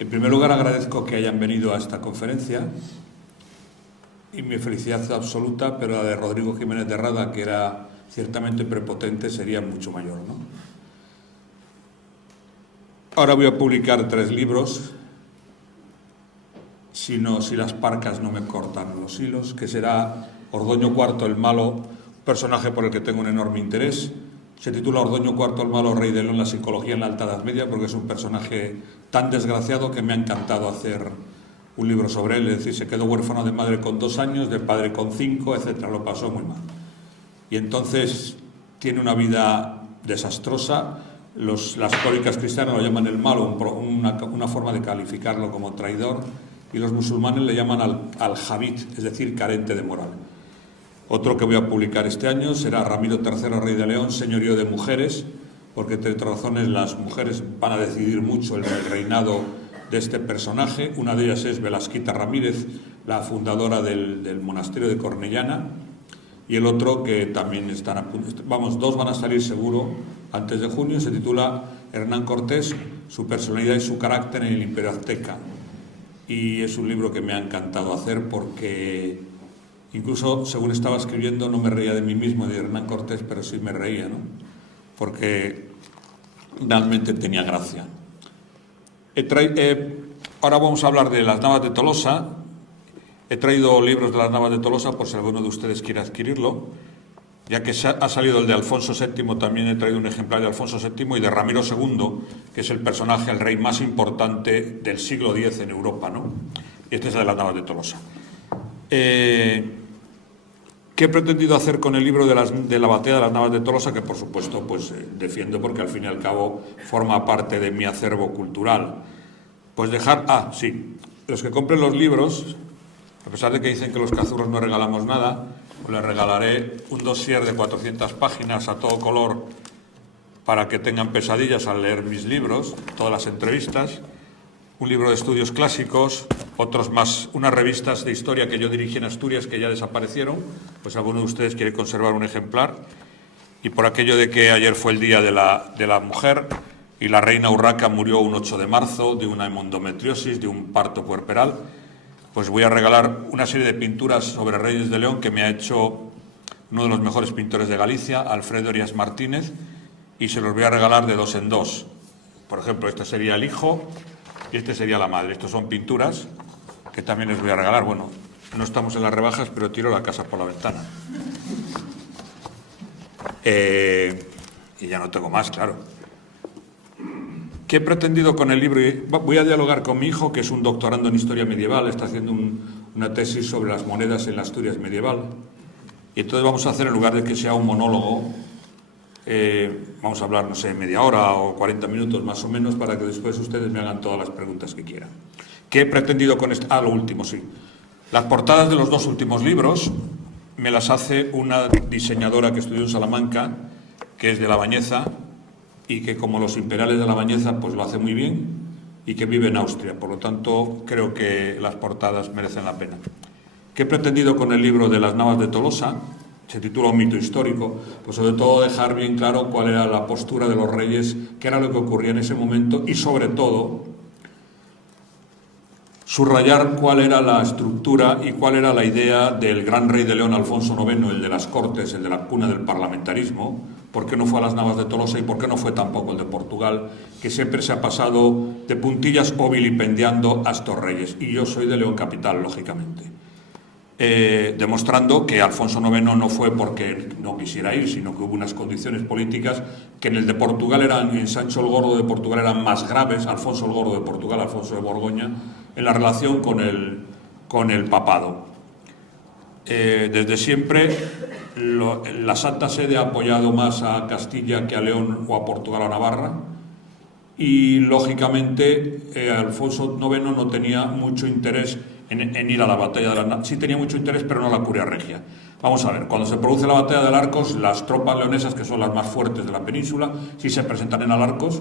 En primer lugar, agradezco que hayan venido a esta conferencia y mi felicidad absoluta, pero la de Rodrigo Jiménez de Rada, que era ciertamente prepotente, sería mucho mayor, ¿no? Ahora voy a publicar 3 libros, si las parcas no me cortan los hilos, que será Ordoño IV el Malo, personaje por el que tengo un enorme interés. Se titula Ordoño IV el Malo, Rey de León, la psicología en la Alta Edad Media, porque es un personaje tan desgraciado que me ha encantado hacer un libro sobre él. Es decir, se quedó huérfano de madre con 2 años, de padre con 5, etcétera. Lo pasó muy mal. Y entonces tiene una vida desastrosa. Las crónicas cristianas lo llaman el malo, una forma de calificarlo como traidor, y los musulmanes le llaman al-Jabit, es decir, carente de moral. Otro que voy a publicar este año será Ramiro III, Rey de León, señorío de mujeres, porque entre otras razones las mujeres van a decidir mucho el reinado de este personaje. Una de ellas es Velasquita Ramírez, la fundadora del monasterio de Cornellana, y el otro que también están a punto, 2 van a salir seguro antes de junio, se titula Hernán Cortés, su personalidad y su carácter en el Imperio Azteca. Y es un libro que me ha encantado hacer porque incluso según estaba escribiendo no me reía de mí mismo, de Hernán Cortés, pero sí me reía, ¿no? Porque realmente tenía gracia. Ahora vamos a hablar de las Navas de Tolosa. He traído libros de las Navas de Tolosa por si alguno de ustedes quiere adquirirlo. Ya que ha salido el de Alfonso VII, también he traído un ejemplar de Alfonso VII y de Ramiro II, que es el personaje, el rey más importante del siglo X en Europa, ¿no? Y este es el de las Navas de Tolosa. ¿Qué he pretendido hacer con el libro de la batalla de las Navas de Tolosa? Que por supuesto pues defiendo porque al fin y al cabo forma parte de mi acervo cultural. Pues dejar... sí, los que compren los libros, a pesar de que dicen que los cazurros no regalamos nada, pues les regalaré un dossier de 400 páginas a todo color para que tengan pesadillas al leer mis libros, todas las entrevistas, un libro de estudios clásicos, otros más, unas revistas de historia que yo dirigí en Asturias que ya desaparecieron, pues alguno de ustedes quiere conservar un ejemplar. Y por aquello de que ayer fue el Día de la Mujer y la reina Urraca murió un 8 de marzo de una endometriosis, de un parto puerperal, pues voy a regalar una serie de pinturas sobre Reyes de León que me ha hecho uno de los mejores pintores de Galicia, Alfredo Arias Martínez, y se los voy a regalar de 2 en 2. Por ejemplo, este sería el hijo y este sería la madre. Estos son pinturas que también les voy a regalar. Bueno, no estamos en las rebajas, pero tiro la casa por la ventana. Y ya no tengo más, claro. ¿Qué he pretendido con el libro? Voy a dialogar con mi hijo, que es un doctorando en historia medieval, está haciendo una tesis sobre las monedas en la Asturias medieval. Y entonces vamos a hacer, en lugar de que sea un monólogo, vamos a hablar, no sé, media hora o 40 minutos más o menos, para que después ustedes me hagan todas las preguntas que quieran. ¿Qué he pretendido con esto? Lo último, sí. Las portadas de los 2 últimos libros me las hace una diseñadora que estudió en Salamanca, que es de La Bañeza, y que como los imperiales de La Bañeza pues lo hace muy bien, y que vive en Austria. Por lo tanto, creo que las portadas merecen la pena. ¿Qué he pretendido con el libro de las Navas de Tolosa? Se titula Un mito histórico, pues sobre todo dejar bien claro cuál era la postura de los reyes, qué era lo que ocurría en ese momento y sobre todo subrayar cuál era la estructura y cuál era la idea del gran rey de León, Alfonso IX, el de las Cortes, el de la cuna del parlamentarismo, por qué no fue a las Navas de Tolosa y por qué no fue tampoco el de Portugal, que siempre se ha pasado de puntillas o vilipendiando a estos reyes. Y yo soy de León capital, lógicamente. Demostrando que Alfonso IX no fue porque no quisiera ir, sino que hubo unas condiciones políticas que en el de Portugal en Sancho el Gordo de Portugal eran más graves, Alfonso el Gordo de Portugal, Alfonso de Borgoña, en la relación con el papado. Desde siempre la Santa Sede ha apoyado más a Castilla que a León o a Portugal o a Navarra, y lógicamente Alfonso IX no tenía mucho interés en ir a la batalla de las Navas. Sí tenía mucho interés, pero no la curia regia. Vamos a ver, cuando se produce la batalla de Alarcos, las tropas leonesas, que son las más fuertes de la península, sí se presentan en Alarcos,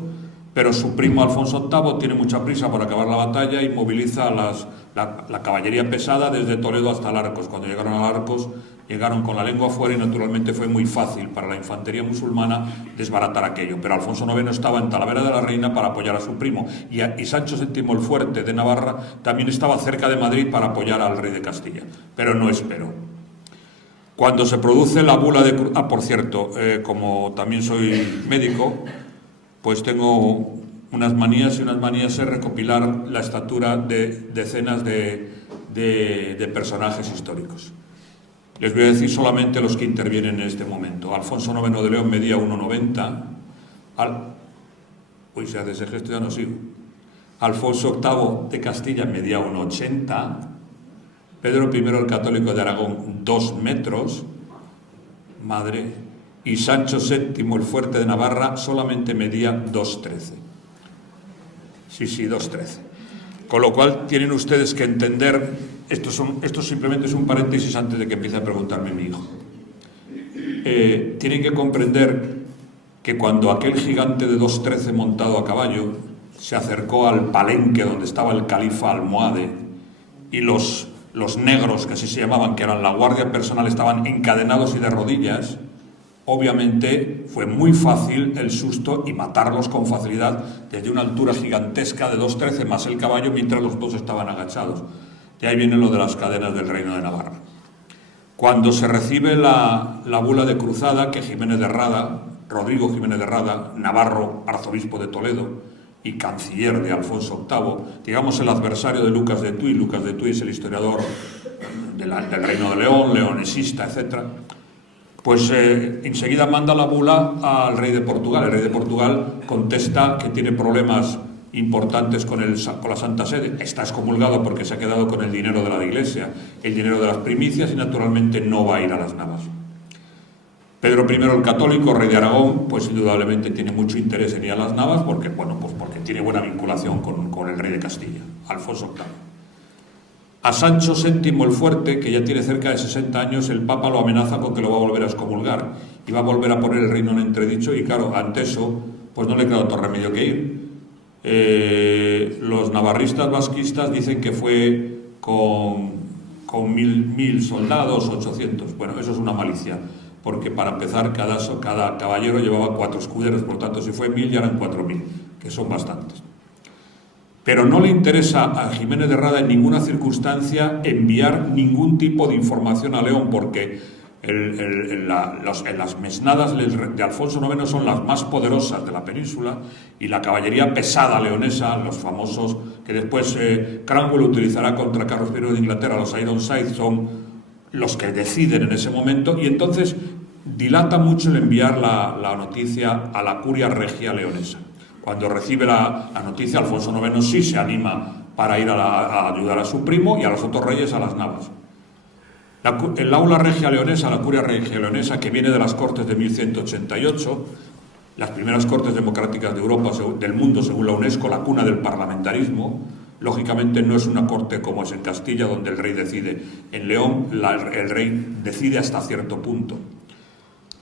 pero su primo Alfonso VIII tiene mucha prisa por acabar la batalla y moviliza la caballería pesada desde Toledo hasta Alarcos. Cuando llegaron a Alarcos, llegaron con la lengua afuera y naturalmente fue muy fácil para la infantería musulmana desbaratar aquello. Pero Alfonso IX estaba en Talavera de la Reina para apoyar a su primo, y Sancho VII el Fuerte de Navarra también estaba cerca de Madrid para apoyar al rey de Castilla, pero no esperó. Cuando se produce la bula de... por cierto, como también soy médico, pues tengo unas manías es recopilar la estatura de decenas de personajes históricos. Les voy a decir solamente los que intervienen en este momento. Alfonso IX de León medía 1,90. Se hace ese gesto, ya no sigo. Alfonso VIII de Castilla medía 1,80. Pedro I el Católico de Aragón 2 metros. Madre. Y Sancho VII el Fuerte de Navarra solamente medía 2,13. Sí, 2,13. Con lo cual tienen ustedes que entender... Esto simplemente es un paréntesis antes de que empiece a preguntarme mi hijo. Tienen que comprender que cuando aquel gigante de 2,13 montado a caballo se acercó al palenque donde estaba el califa almohade, y los negros, que así se llamaban, que eran la guardia personal, estaban encadenados y de rodillas, obviamente fue muy fácil el susto y matarlos con facilidad desde una altura gigantesca de 2,13 más el caballo, mientras los dos estaban agachados. Y ahí viene lo de las cadenas del Reino de Navarra. Cuando se recibe la bula de cruzada, que Jiménez de Rada, Rodrigo Jiménez de Rada, navarro, arzobispo de Toledo y canciller de Alfonso VIII, digamos el adversario de Lucas de Tuy. Lucas de Tuy es el historiador del Reino de León, leonesista, etc. Pues enseguida manda la bula al rey de Portugal. El rey de Portugal contesta que tiene problemas importantes con la Santa Sede. Está excomulgado porque se ha quedado con el dinero de la Iglesia, el dinero de las primicias, y naturalmente no va a ir a las Navas. Pedro I el Católico, rey de Aragón, pues indudablemente tiene mucho interés en ir a las Navas porque tiene buena vinculación con el rey de Castilla, Alfonso VIII. A Sancho VII el Fuerte, que ya tiene cerca de 60 años, el Papa lo amenaza con que lo va a volver a excomulgar y va a volver a poner el reino en entredicho, y claro, ante eso pues no le queda otro remedio que ir. Los navarristas vasquistas dicen que fue con 1.000 soldados, 800. Bueno, eso es una malicia, porque para empezar cada caballero llevaba 4 escuderos, por tanto si fue 1.000 ya eran 4.000, que son bastantes. Pero no le interesa a Jiménez de Rada en ninguna circunstancia enviar ningún tipo de información a León, porque las mesnadas de Alfonso IX son las más poderosas de la península, y la caballería pesada leonesa, los famosos que después Cromwell utilizará contra Carlos I de Inglaterra, los Ironside, son los que deciden en ese momento, y entonces dilata mucho el enviar la noticia a la curia regia leonesa. Cuando recibe la noticia, Alfonso IX sí se anima para ir a ayudar a su primo y a los otros reyes a las Navas. El aula regia leonesa, la curia regia leonesa, que viene de las Cortes de 1188, las primeras Cortes democráticas de Europa, del mundo según la UNESCO, la cuna del parlamentarismo. Lógicamente no es una corte como es en Castilla, donde el rey decide. En León el rey decide hasta cierto punto.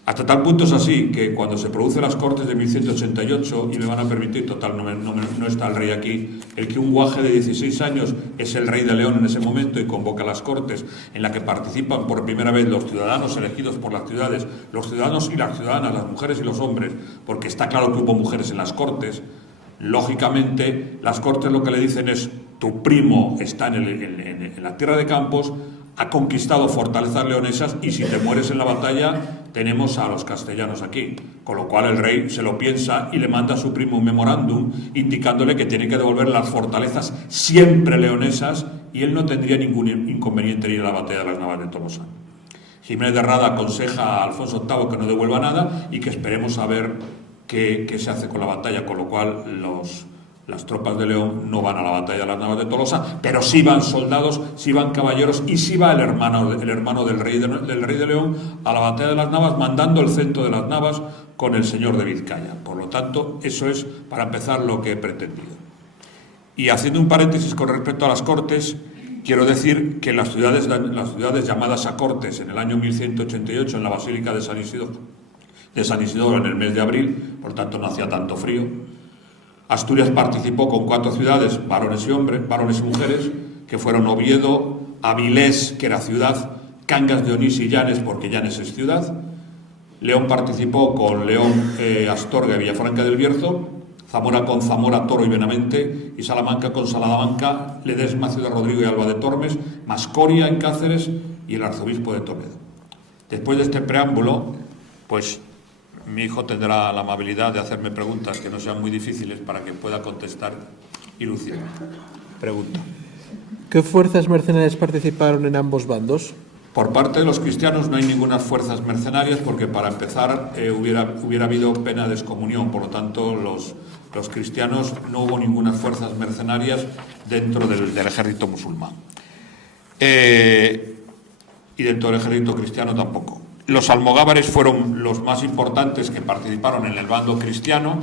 Hasta tal punto es así que cuando se producen las Cortes de 1188, y me van a permitir, total, no está el rey aquí, el que un guaje de 16 años es el rey de León en ese momento y convoca las Cortes en la que participan por primera vez los ciudadanos elegidos por las ciudades, los ciudadanos y las ciudadanas, las mujeres y los hombres, porque está claro que hubo mujeres en las Cortes. Lógicamente, las Cortes lo que le dicen es: tu primo está en la tierra de Campos, ha conquistado fortalezas leonesas y si te mueres en la batalla tenemos a los castellanos aquí. Con lo cual el rey se lo piensa y le manda a su primo un memorándum indicándole que tiene que devolver las fortalezas siempre leonesas y él no tendría ningún inconveniente en ir a la batalla de las Navas de Tolosa. Jiménez de Rada aconseja a Alfonso VIII que no devuelva nada y que esperemos a ver qué se hace con la batalla, con lo cual las tropas de León no van a la batalla de las Navas de Tolosa, pero sí van soldados, sí van caballeros y sí va el hermano del rey de León a la batalla de las Navas, mandando el centro de las Navas con el señor de Vizcaya. Por lo tanto, eso es, para empezar, lo que he pretendido. Y haciendo un paréntesis con respecto a las Cortes, quiero decir que las ciudades llamadas a Cortes en el año 1188 en la Basílica de San Isidoro en el mes de abril, por tanto no hacía tanto frío. Asturias participó con 4 ciudades, varones y mujeres, que fueron Oviedo, Avilés, que era ciudad, Cangas de Onís y Llanes, porque Llanes es ciudad. León participó con León, Astorga y Villafranca del Bierzo, Zamora con Zamora, Toro y Benavente, y Salamanca con Salamanca, Ledesma, Ciudad Rodrigo y Alba de Tormes, Mascoria en Cáceres y el arzobispo de Toledo. Después de este preámbulo, pues mi hijo tendrá la amabilidad de hacerme preguntas que no sean muy difíciles para que pueda contestar y lucir. Pregunta. ¿Qué fuerzas mercenarias participaron en ambos bandos? Por parte de los cristianos no hay ninguna fuerzas mercenarias porque, para empezar, hubiera habido pena de excomunión. Por lo tanto, los cristianos no hubo ninguna fuerzas mercenarias dentro del ejército musulmán. Y dentro del ejército cristiano tampoco. Los almogávares fueron los más importantes que participaron en el bando cristiano.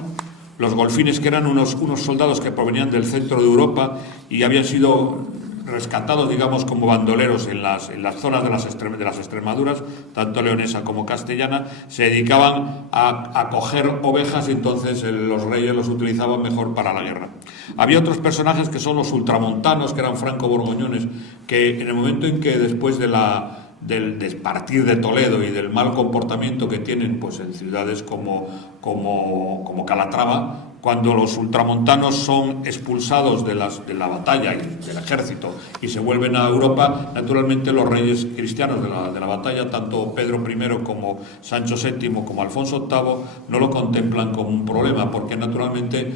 Los golfines, que eran unos soldados que provenían del centro de Europa y habían sido rescatados, digamos, como bandoleros en las zonas de las Extremaduras, tanto leonesa como castellana, se dedicaban a coger ovejas y entonces los reyes los utilizaban mejor para la guerra. Había otros personajes que son los ultramontanos, que eran franco-borgoñones, que en el momento en que después del partir de Toledo y del mal comportamiento que tienen pues en ciudades como Calatrava, cuando los ultramontanos son expulsados de la batalla y del ejército y se vuelven a Europa, naturalmente los reyes cristianos de la batalla, tanto Pedro I como Sancho VII como Alfonso VIII, no lo contemplan como un problema, porque naturalmente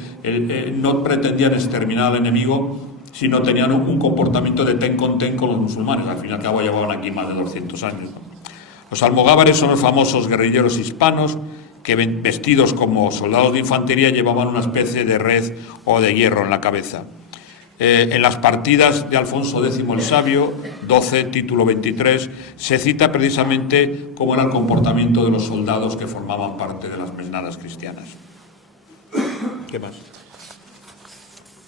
no pretendían exterminar al enemigo, sino tenían un comportamiento de ten con los musulmanes. Al fin y al cabo llevaban aquí más de 200 años. Los almogávares son los famosos guerrilleros hispanos que, vestidos como soldados de infantería, llevaban una especie de red o de hierro en la cabeza. En las partidas de Alfonso X el Sabio, 12, título 23, se cita precisamente cómo era el comportamiento de los soldados que formaban parte de las mesnadas cristianas. ¿Qué más?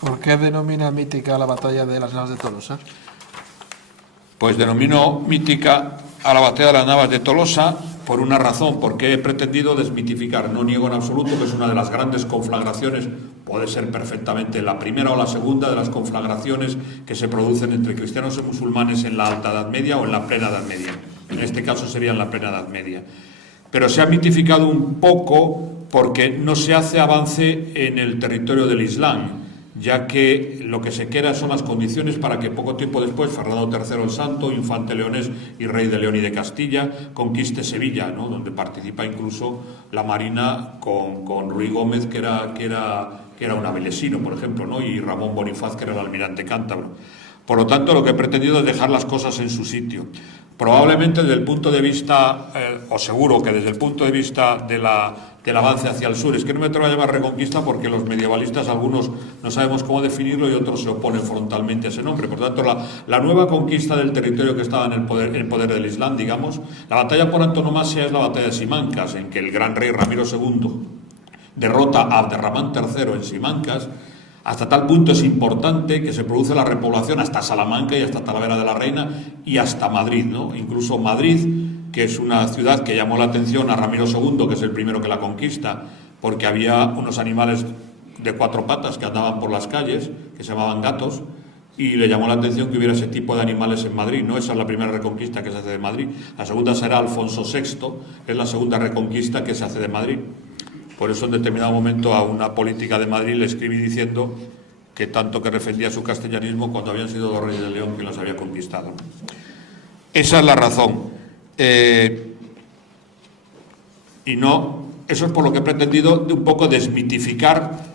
¿Por qué denomina mítica la batalla de las Navas de Tolosa? Pues denomino mítica a la batalla de las Navas de Tolosa por una razón, porque he pretendido desmitificar. No niego en absoluto que es una de las grandes conflagraciones, puede ser perfectamente la primera o la segunda de las conflagraciones que se producen entre cristianos y musulmanes en la Alta Edad Media o en la Plena Edad Media. En este caso sería en la Plena Edad Media. Pero se ha mitificado un poco porque no se hace avance en el territorio del Islam, ya que lo que se quiera son las condiciones para que poco tiempo después Fernando III el Santo, infante leonés y rey de León y de Castilla, conquiste Sevilla, ¿no?, donde participa incluso la Marina con Ruy Gómez, que era un avilesino, por ejemplo, ¿no?, y Ramón Bonifaz, que era el almirante cántabro. Por lo tanto, lo que he pretendido es dejar las cosas en su sitio. Probablemente desde el punto de vista, o seguro que desde el punto de vista del avance hacia el sur, es que no me atrevo a llamar reconquista porque los medievalistas, algunos no sabemos cómo definirlo y otros se oponen frontalmente a ese nombre. Por tanto, la nueva conquista del territorio que estaba en el poder del Islam, digamos, la batalla por antonomasia es la batalla de Simancas, en que el gran rey Ramiro II derrota a Abderramán III en Simancas. Hasta tal punto es importante que se produce la repoblación hasta Salamanca y hasta Talavera de la Reina y hasta Madrid, ¿no? Incluso Madrid que es una ciudad que llamó la atención a Ramiro II, que es el primero que la conquista, porque había unos animales de 4 patas que andaban por las calles, que se llamaban gatos, y le llamó la atención que hubiera ese tipo de animales en Madrid, ¿no? Esa es la primera reconquista que se hace de Madrid. La segunda será Alfonso VI, que es la segunda reconquista que se hace de Madrid. Por eso en determinado momento a una política de Madrid le escribí diciendo que tanto que defendía su castellanismo cuando habían sido 2 reyes de León quien los había conquistado. Esa es la razón. Y no, eso es por lo que he pretendido de un poco desmitificar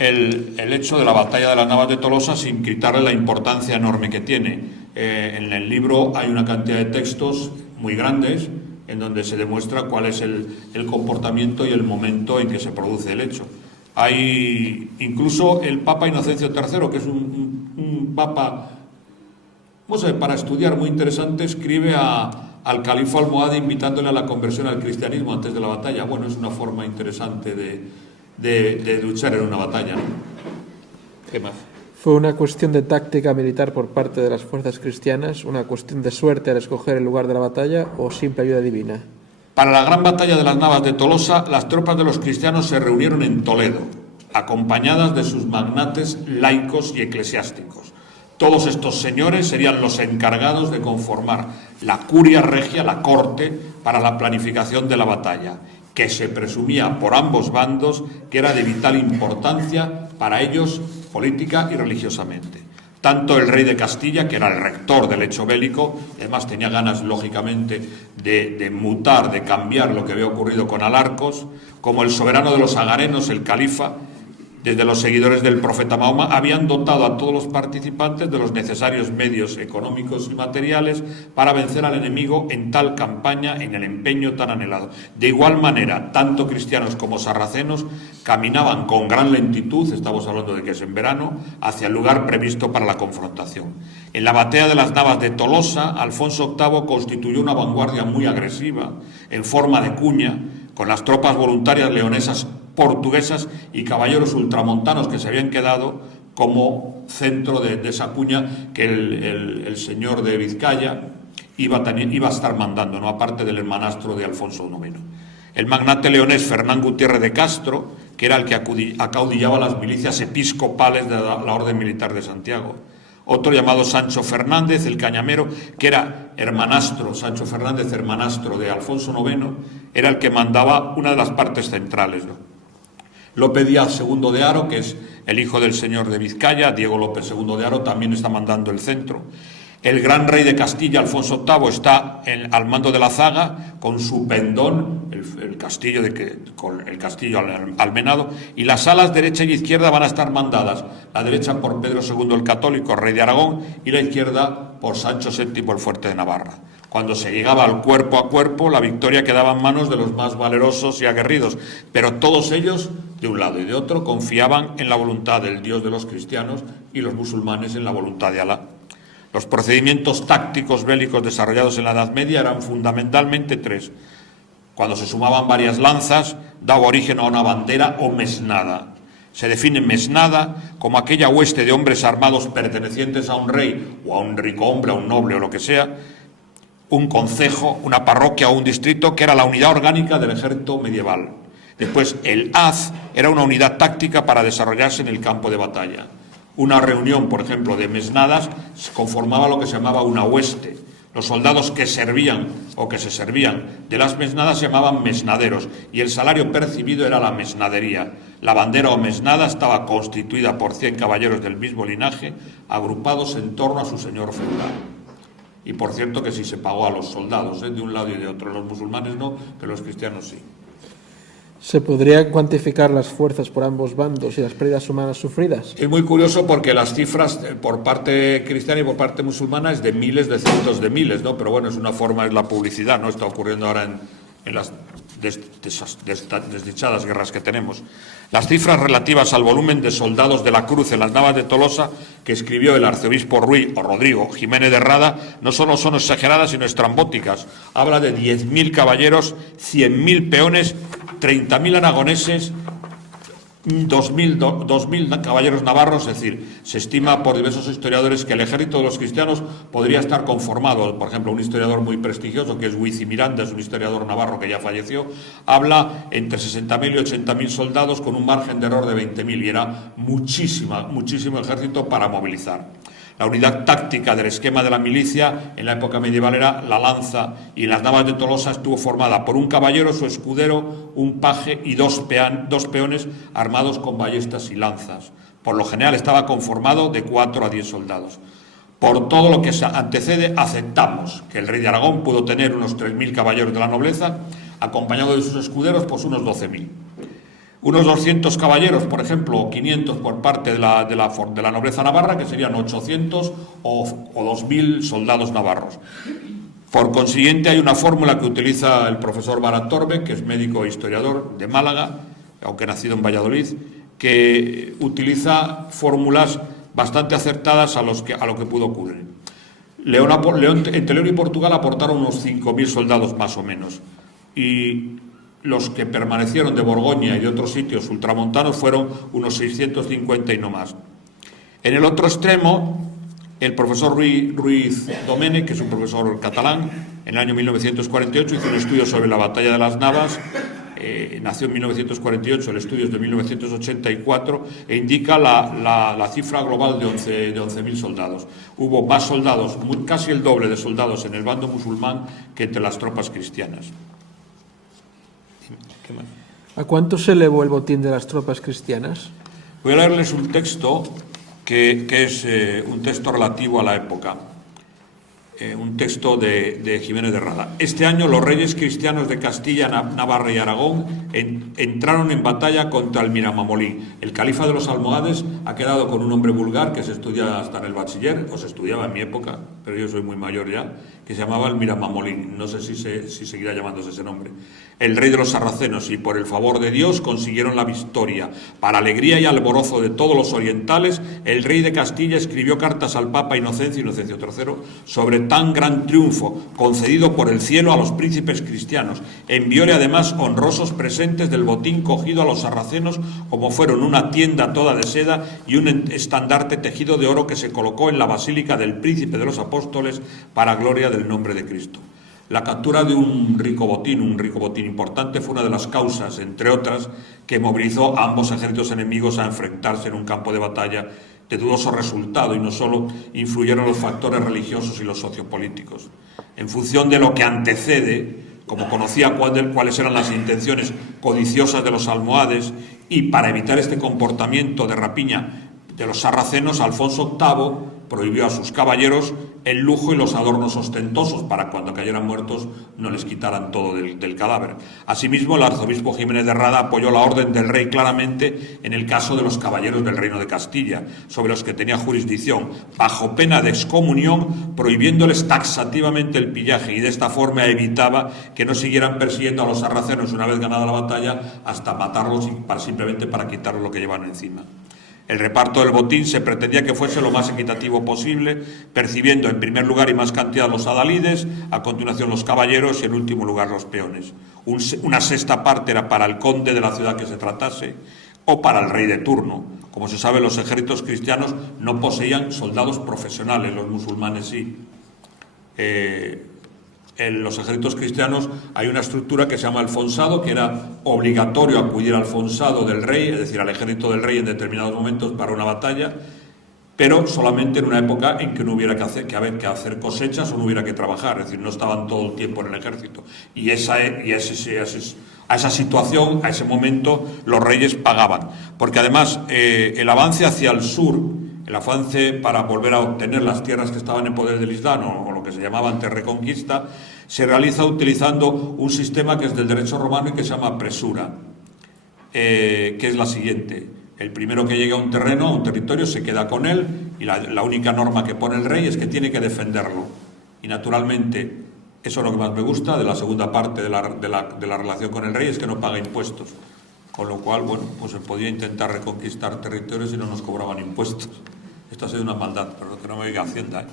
el hecho de la batalla de las Navas de Tolosa sin quitarle la importancia enorme que tiene. En el libro hay una cantidad de textos muy grandes en donde se demuestra cuál es el comportamiento y el momento en que se produce el hecho. Hay incluso el Papa Inocencio III, que es un papa, no sé, para estudiar muy interesante, escribe al califa almohade invitándole a la conversión al cristianismo antes de la batalla. Bueno, es una forma interesante de luchar en una batalla, ¿no? ¿Qué más? ¿Fue una cuestión de táctica militar por parte de las fuerzas cristianas, una cuestión de suerte al escoger el lugar de la batalla o simple ayuda divina? Para la gran batalla de las Navas de Tolosa, las tropas de los cristianos se reunieron en Toledo, acompañadas de sus magnates laicos y eclesiásticos. Todos estos señores serían los encargados de conformar la curia regia, la corte, para la planificación de la batalla, que se presumía por ambos bandos que era de vital importancia para ellos política y religiosamente. Tanto el rey de Castilla, que era el rector del hecho bélico, además tenía ganas, lógicamente, de mutar, de cambiar lo que había ocurrido con Alarcos, como el soberano de los agarenos, el califa, desde los seguidores del profeta Mahoma, habían dotado a todos los participantes de los necesarios medios económicos y materiales para vencer al enemigo en tal campaña, en el empeño tan anhelado. De igual manera, tanto cristianos como sarracenos caminaban con gran lentitud, estamos hablando de que es en verano, hacia el lugar previsto para la confrontación. En la batalla de las Navas de Tolosa, Alfonso VIII constituyó una vanguardia muy agresiva, en forma de cuña, con las tropas voluntarias leonesas, portuguesas y caballeros ultramontanos que se habían quedado como centro de esa cuña que el señor de Vizcaya iba a estar mandando, ¿no? Aparte del hermanastro de Alfonso IX. El magnate leonés Fernán Gutiérrez de Castro, que era el que acaudillaba las milicias episcopales de la Orden Militar de Santiago. Otro llamado Sancho Fernández, el cañamero, que era hermanastro, Sancho Fernández, hermanastro de Alfonso IX, era el que mandaba una de las partes centrales, ¿no? López Díaz II de Haro, que es el hijo del señor de Vizcaya, Diego López II de Haro, también está mandando el centro. El gran rey de Castilla, Alfonso VIII, está al mando de la zaga con su pendón, el castillo almenado, y las alas derecha y izquierda van a estar mandadas, la derecha por Pedro II el Católico, rey de Aragón, y la izquierda por Sancho VII el Fuerte de Navarra. Cuando se llegaba al cuerpo a cuerpo, la victoria quedaba en manos de los más valerosos y aguerridos, pero todos ellos, de un lado y de otro, confiaban en la voluntad del Dios de los cristianos y los musulmanes en la voluntad de Alá. Los procedimientos tácticos bélicos desarrollados en la Edad Media eran fundamentalmente 3. Cuando se sumaban varias lanzas, daba origen a una bandera o mesnada. Se define mesnada como aquella hueste de hombres armados pertenecientes a un rey o a un rico hombre, a un noble o lo que sea, un concejo, una parroquia o un distrito, que era la unidad orgánica del ejército medieval. Después, el haz era una unidad táctica para desarrollarse en el campo de batalla. Una reunión, por ejemplo, de mesnadas conformaba lo que se llamaba una hueste. Los soldados que servían o que se servían de las mesnadas se llamaban mesnaderos y el salario percibido era la mesnadería. La bandera o mesnada estaba constituida por 100 caballeros del mismo linaje, agrupados en torno a su señor feudal. Y por cierto que sí se pagó a los soldados, de un lado y de otro. Los musulmanes no, pero los cristianos sí. ¿Se podrían cuantificar las fuerzas por ambos bandos y las pérdidas humanas sufridas? Es muy curioso porque las cifras por parte cristiana y por parte musulmana es de miles, de cientos de miles, ¿no? Pero bueno, es una forma, es la publicidad, ¿no? Está ocurriendo ahora en las desdichadas guerras que tenemos. Las cifras relativas al volumen de soldados de la Cruz en las Navas de Tolosa que escribió el arzobispo Ruy o Rodrigo Jiménez de Rada no solo son exageradas sino estrambóticas. Habla de 10.000 caballeros, 100.000 peones, 30.000 aragoneses, 2.000 caballeros navarros, es decir, se estima por diversos historiadores que el ejército de los cristianos podría estar conformado, por ejemplo, un historiador muy prestigioso que es Huici Miranda, es un historiador navarro que ya falleció, habla entre 60.000 y 80.000 soldados con un margen de error de 20.000 y era muchísimo ejército para movilizar. La unidad táctica del esquema de la milicia en la época medieval era la lanza y en las navas de Tolosa estuvo formada por un caballero, su escudero, un paje y dos peones armados con ballestas y lanzas. Por lo general estaba conformado de 4 a 10 soldados. Por todo lo que se antecede, aceptamos que el rey de Aragón pudo tener unos 3.000 caballeros de la nobleza, acompañado de sus escuderos, pues unos 12.000. Unos 200 caballeros, por ejemplo, o 500 por parte de la nobleza navarra, que serían 800 o 2.000 soldados navarros. Por consiguiente, hay una fórmula que utiliza el profesor Barantorbe, que es médico e historiador de Málaga, aunque nacido en Valladolid, que utiliza fórmulas bastante acertadas a lo que pudo ocurrir. Entre León y Portugal aportaron unos 5.000 soldados más o menos, y los que permanecieron de Borgoña y de otros sitios ultramontanos fueron unos 650 y no más. En el otro extremo, el profesor Ruiz Domene, que es un profesor catalán, en el año 1948 hizo un estudio sobre la batalla de las Navas, nació en 1948, el estudio es de 1984, e indica la cifra global de 11.000 soldados. Hubo más soldados, casi el doble de soldados en el bando musulmán que entre las tropas cristianas. ¿A cuánto se elevó el botín de las tropas cristianas? Voy a leerles un texto que es un texto relativo a la época, un texto de Jiménez de Rada. Este año los reyes cristianos de Castilla, Navarra y Aragón entraron en batalla contra el Miramamolí. El califa de los almohades ha quedado con un nombre vulgar que se estudia hasta en el bachiller, o se estudiaba en mi época, pero yo soy muy mayor ya, que se llamaba el Miramamolí. No sé si seguirá llamándose ese nombre. El rey de los sarracenos, y por el favor de Dios consiguieron la victoria. Para alegría y alborozo de todos los orientales, el rey de Castilla escribió cartas al Papa Inocencio III sobre tan gran triunfo concedido por el cielo a los príncipes cristianos. Envióle además honrosos presentes del botín cogido a los sarracenos, como fueron una tienda toda de seda y un estandarte tejido de oro que se colocó en la basílica del príncipe de los apóstoles para gloria del nombre de Cristo. La captura de un rico botín importante, fue una de las causas, entre otras, que movilizó a ambos ejércitos enemigos a enfrentarse en un campo de batalla de dudoso resultado, y no solo influyeron los factores religiosos y los sociopolíticos. En función de lo que antecede, como conocía cuáles eran las intenciones codiciosas de los almohades, y para evitar este comportamiento de rapiña de los sarracenos, Alfonso VIII prohibió a sus caballeros el lujo y los adornos ostentosos para cuando cayeran muertos no les quitaran todo del cadáver. Asimismo, el arzobispo Jiménez de Rada apoyó la orden del rey claramente en el caso de los caballeros del Reino de Castilla, sobre los que tenía jurisdicción, bajo pena de excomunión, prohibiéndoles taxativamente el pillaje, y de esta forma evitaba que no siguieran persiguiendo a los sarracenos una vez ganada la batalla hasta matarlos simplemente para quitarles lo que llevaban encima. El reparto del botín se pretendía que fuese lo más equitativo posible, percibiendo en primer lugar y más cantidad los adalides, a continuación los caballeros y en último lugar los peones. Una sexta parte era para el conde de la ciudad que se tratase o para el rey de turno. Como se sabe, los ejércitos cristianos no poseían soldados profesionales, los musulmanes sí. En los ejércitos cristianos hay una estructura que se llama el fonsado, que era obligatorio acudir al fonsado del rey, es decir, al ejército del rey en determinados momentos para una batalla, pero solamente en una época en que no hubiera que hacer cosechas o no hubiera que trabajar, es decir, no estaban todo el tiempo en el ejército. Y a esa situación, a ese momento, los reyes pagaban. Porque además el avance hacia el sur, el avance para volver a obtener las tierras que estaban en poder del Islam, o lo que se llamaba antes reconquista, se realiza utilizando un sistema que es del derecho romano y que se llama presura, que es la siguiente: el primero que llegue a un terreno, a un territorio, se queda con él, y la única norma que pone el rey es que tiene que defenderlo. Y naturalmente, eso es lo que más me gusta de la segunda parte de la relación con el rey, es que no paga impuestos. Con lo cual, bueno, pues se podía intentar reconquistar territorios y no nos cobraban impuestos. Esto ha sido una maldad, pero que no me diga Hacienda.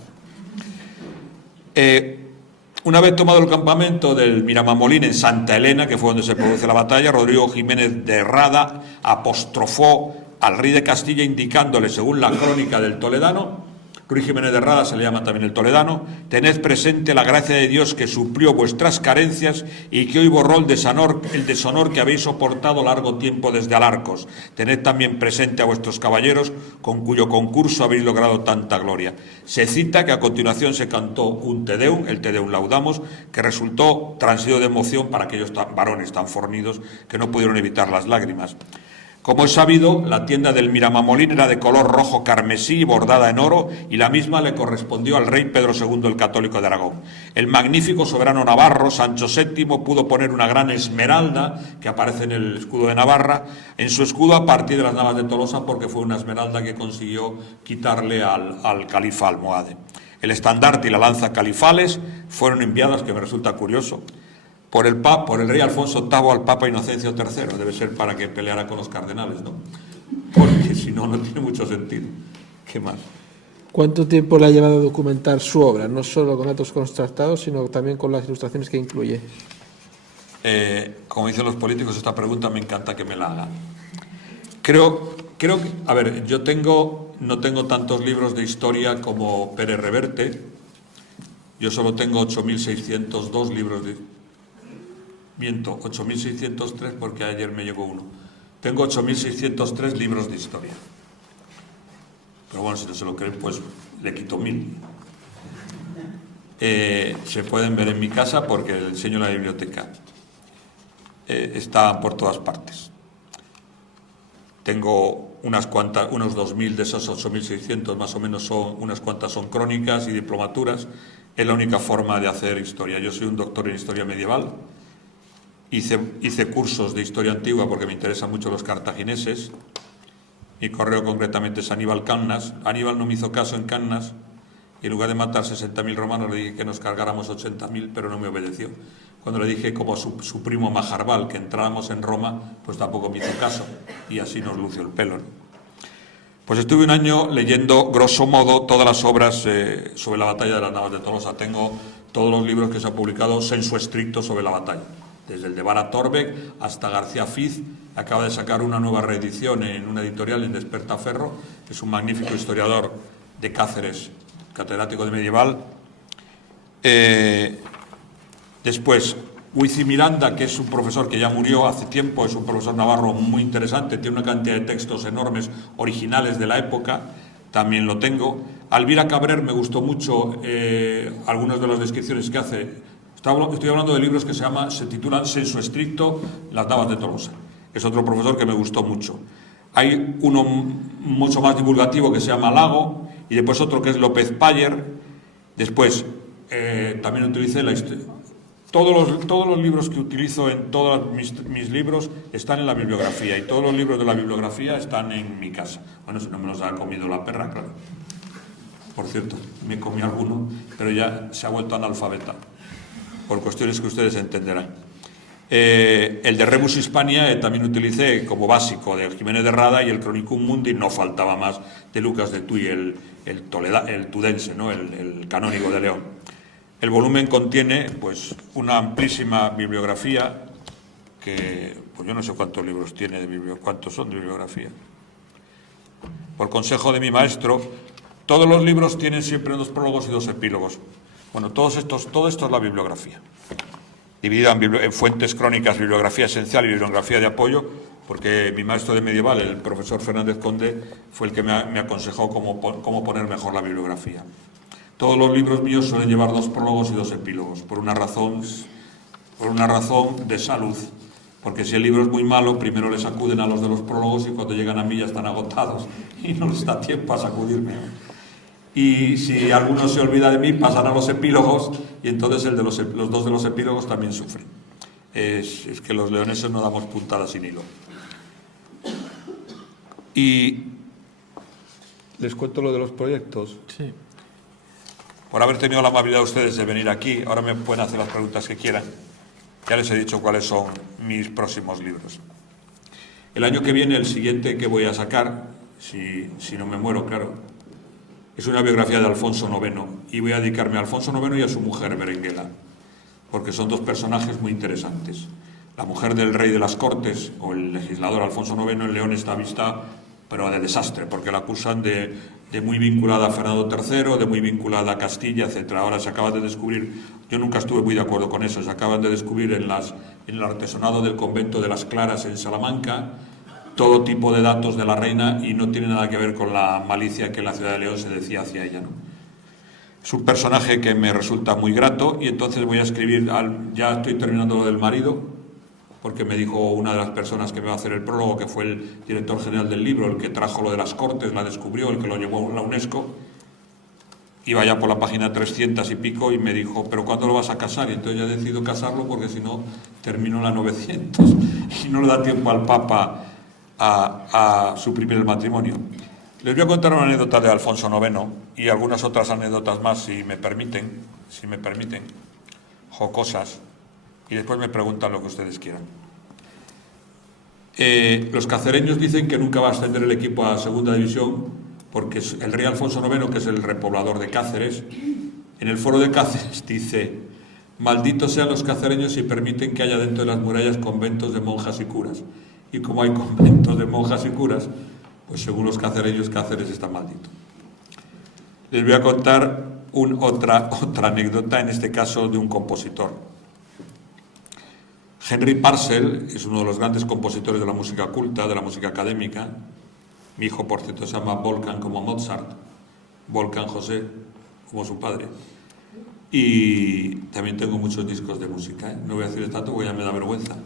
Una vez tomado el campamento del Miramamolín en Santa Elena, que fue donde se produce la batalla, Rodrigo Jiménez de Rada apostrofó al rey de Castilla indicándole, según la crónica del Toledano, Ruy Jiménez de Rada se le llama también el Toledano, tened presente la gracia de Dios que suplió vuestras carencias y que hoy borró el deshonor que habéis soportado largo tiempo desde Alarcos. Tened también presente a vuestros caballeros con cuyo concurso habéis logrado tanta gloria. Se cita que a continuación se cantó un Te Deum, el Te Deum Laudamos, que resultó transido de emoción para aquellos varones tan fornidos que no pudieron evitar las lágrimas. Como es sabido, la tienda del Miramamolín era de color rojo carmesí, bordada en oro, y la misma le correspondió al rey Pedro II el Católico de Aragón. El magnífico soberano navarro, Sancho VII, pudo poner una gran esmeralda, que aparece en el escudo de Navarra, en su escudo a partir de las Navas de Tolosa, porque fue una esmeralda que consiguió quitarle al califa almohade. El estandarte y la lanza califales fueron enviadas, que me resulta curioso, por el rey Alfonso VIII al Papa Inocencio III. Debe ser para que peleara con los cardenales, ¿no? Porque si no, no tiene mucho sentido. ¿Qué más? ¿Cuánto tiempo le ha llevado a documentar su obra? No solo con datos contrastados, sino también con las ilustraciones que incluye. Como dicen los políticos, esta pregunta me encanta que me la hagan. Creo que, a ver, yo no tengo tantos libros de historia como Pérez Reverte. Yo solo tengo 8.602 libros de... Miento, 8.603 porque ayer me llegó uno. Tengo 8.603 libros de historia. Pero bueno, si no se lo creen, pues le quito 1.000. Se pueden ver en mi casa porque les enseño la biblioteca. Está por todas partes. Tengo unos 2.000 de esos 8.600, más o menos unas cuantas son crónicas y diplomaturas. Es la única forma de hacer historia. Yo soy un doctor en historia medieval. Hice cursos de historia antigua porque me interesan mucho los cartagineses. Mi correo concretamente es Aníbal Cannas. Aníbal no me hizo caso en Cannas y en lugar de matar 60.000 romanos le dije que nos cargáramos 80.000, pero no me obedeció. Cuando le dije como su primo Majarbal que entráramos en Roma, pues tampoco me hizo caso y así nos lució el pelo, ¿no? Pues estuve un año leyendo grosso modo todas las obras sobre la batalla de las Navas de Tolosa. Tengo todos los libros que se han publicado sensu estricto sobre la batalla. Desde el de Vara Torbeck hasta García Fiz, acaba de sacar una nueva reedición en una editorial en Despertaferro, que es un magnífico historiador de Cáceres, catedrático de medieval. Después, Huici Miranda, que es un profesor que ya murió hace tiempo, es un profesor navarro muy interesante, tiene una cantidad de textos enormes, originales de la época, también lo tengo. Alvira Cabrer me gustó mucho algunas de las descripciones que hace. Estoy hablando de libros que se titulan Sensu Estricto, Las Navas de Tolosa. Es otro profesor que me gustó mucho. Hay uno mucho más divulgativo que se llama Lago, y después otro que es López Payer. Después, también utilicé la historia. Todos los libros que utilizo en todos mis libros están en la bibliografía, y todos los libros de la bibliografía están en mi casa. Bueno, si no me los ha comido la perra, claro. Por cierto, me comí alguno, pero ya se ha vuelto analfabeta, por cuestiones que ustedes entenderán. El de Rebus Hispania también utilicé como básico de Jiménez de Rada, y el Chronicum Mundi no faltaba más de Lucas de Tuy, el tudense, ¿no? el canónigo de León. El volumen contiene pues una amplísima bibliografía que pues yo no sé cuántos libros tiene de bibliografía, cuántos son de bibliografía. Por consejo de mi maestro, todos los libros tienen siempre 2 prólogos y 2 epílogos. Bueno, todo esto es la bibliografía, dividida en fuentes crónicas, bibliografía esencial y bibliografía de apoyo, porque mi maestro de medieval, el profesor Fernández Conde, fue el que me aconsejó cómo poner mejor la bibliografía. Todos los libros míos suelen llevar 2 prólogos y 2 epílogos, por una razón de salud, porque si el libro es muy malo, primero les acuden a los de los prólogos y cuando llegan a mí ya están agotados y no les da tiempo a sacudirme. Y si alguno se olvida de mí, pasan a los epílogos y entonces los 2 de los epílogos también sufren. Es que los leoneses no damos puntadas sin hilo. Y les cuento lo de los proyectos. Sí. Por haber tenido la amabilidad de ustedes de venir aquí, ahora me pueden hacer las preguntas que quieran. Ya les he dicho cuáles son mis próximos libros. El año que viene, el siguiente que voy a sacar, si no me muero, claro, es una biografía de Alfonso IX, y voy a dedicarme a Alfonso IX y a su mujer Berenguela. porque son dos personajes muy interesantes. La mujer del rey de las Cortes, o el legislador Alfonso IX en León, está vista, pero de desastre, porque la acusan de muy vinculada a Fernando III, de muy vinculada a Castilla, etc. Ahora se acaba de descubrir, yo nunca estuve muy de acuerdo con eso, se acaban de descubrir en el artesonado del convento de las Claras en Salamanca todo tipo de datos de la reina, y no tiene nada que ver con la malicia que en la ciudad de León se decía hacia ella, ¿no? Es un personaje que me resulta muy grato, y entonces voy a escribir, ya estoy terminando lo del marido, porque me dijo una de las personas que me va a hacer el prólogo, que fue el director general del libro, el que trajo lo de las Cortes, la descubrió, el que lo llevó a la UNESCO. Iba ya por la página 300 y pico y me dijo, ¿pero cuándo lo vas a casar? Y entonces ya he decidido casarlo, porque si no termino la 900 y no le da tiempo al Papa a suprimir el matrimonio. Les voy a contar una anécdota de Alfonso IX y algunas otras anécdotas más, si me permiten, jocosas, y después me preguntan lo que ustedes quieran. Los cacereños dicen que nunca va a ascender el equipo a segunda división, porque el rey Alfonso IX, que es el repoblador de Cáceres, en el foro de Cáceres dice: malditos sean los cacereños si permiten que haya dentro de las murallas conventos de monjas y curas. Y como hay conventos de monjas y curas, pues según los cacereños, Cáceres está maldito. Les voy a contar otra anécdota, en este caso de un compositor. Henry Purcell es uno de los grandes compositores de la música culta, de la música académica. Mi hijo, por cierto, se llama Wolfgang como Mozart, Wolfgang José como su padre. Y también tengo muchos discos de música, ¿eh? No voy a decirles tanto porque ya me da vergüenza.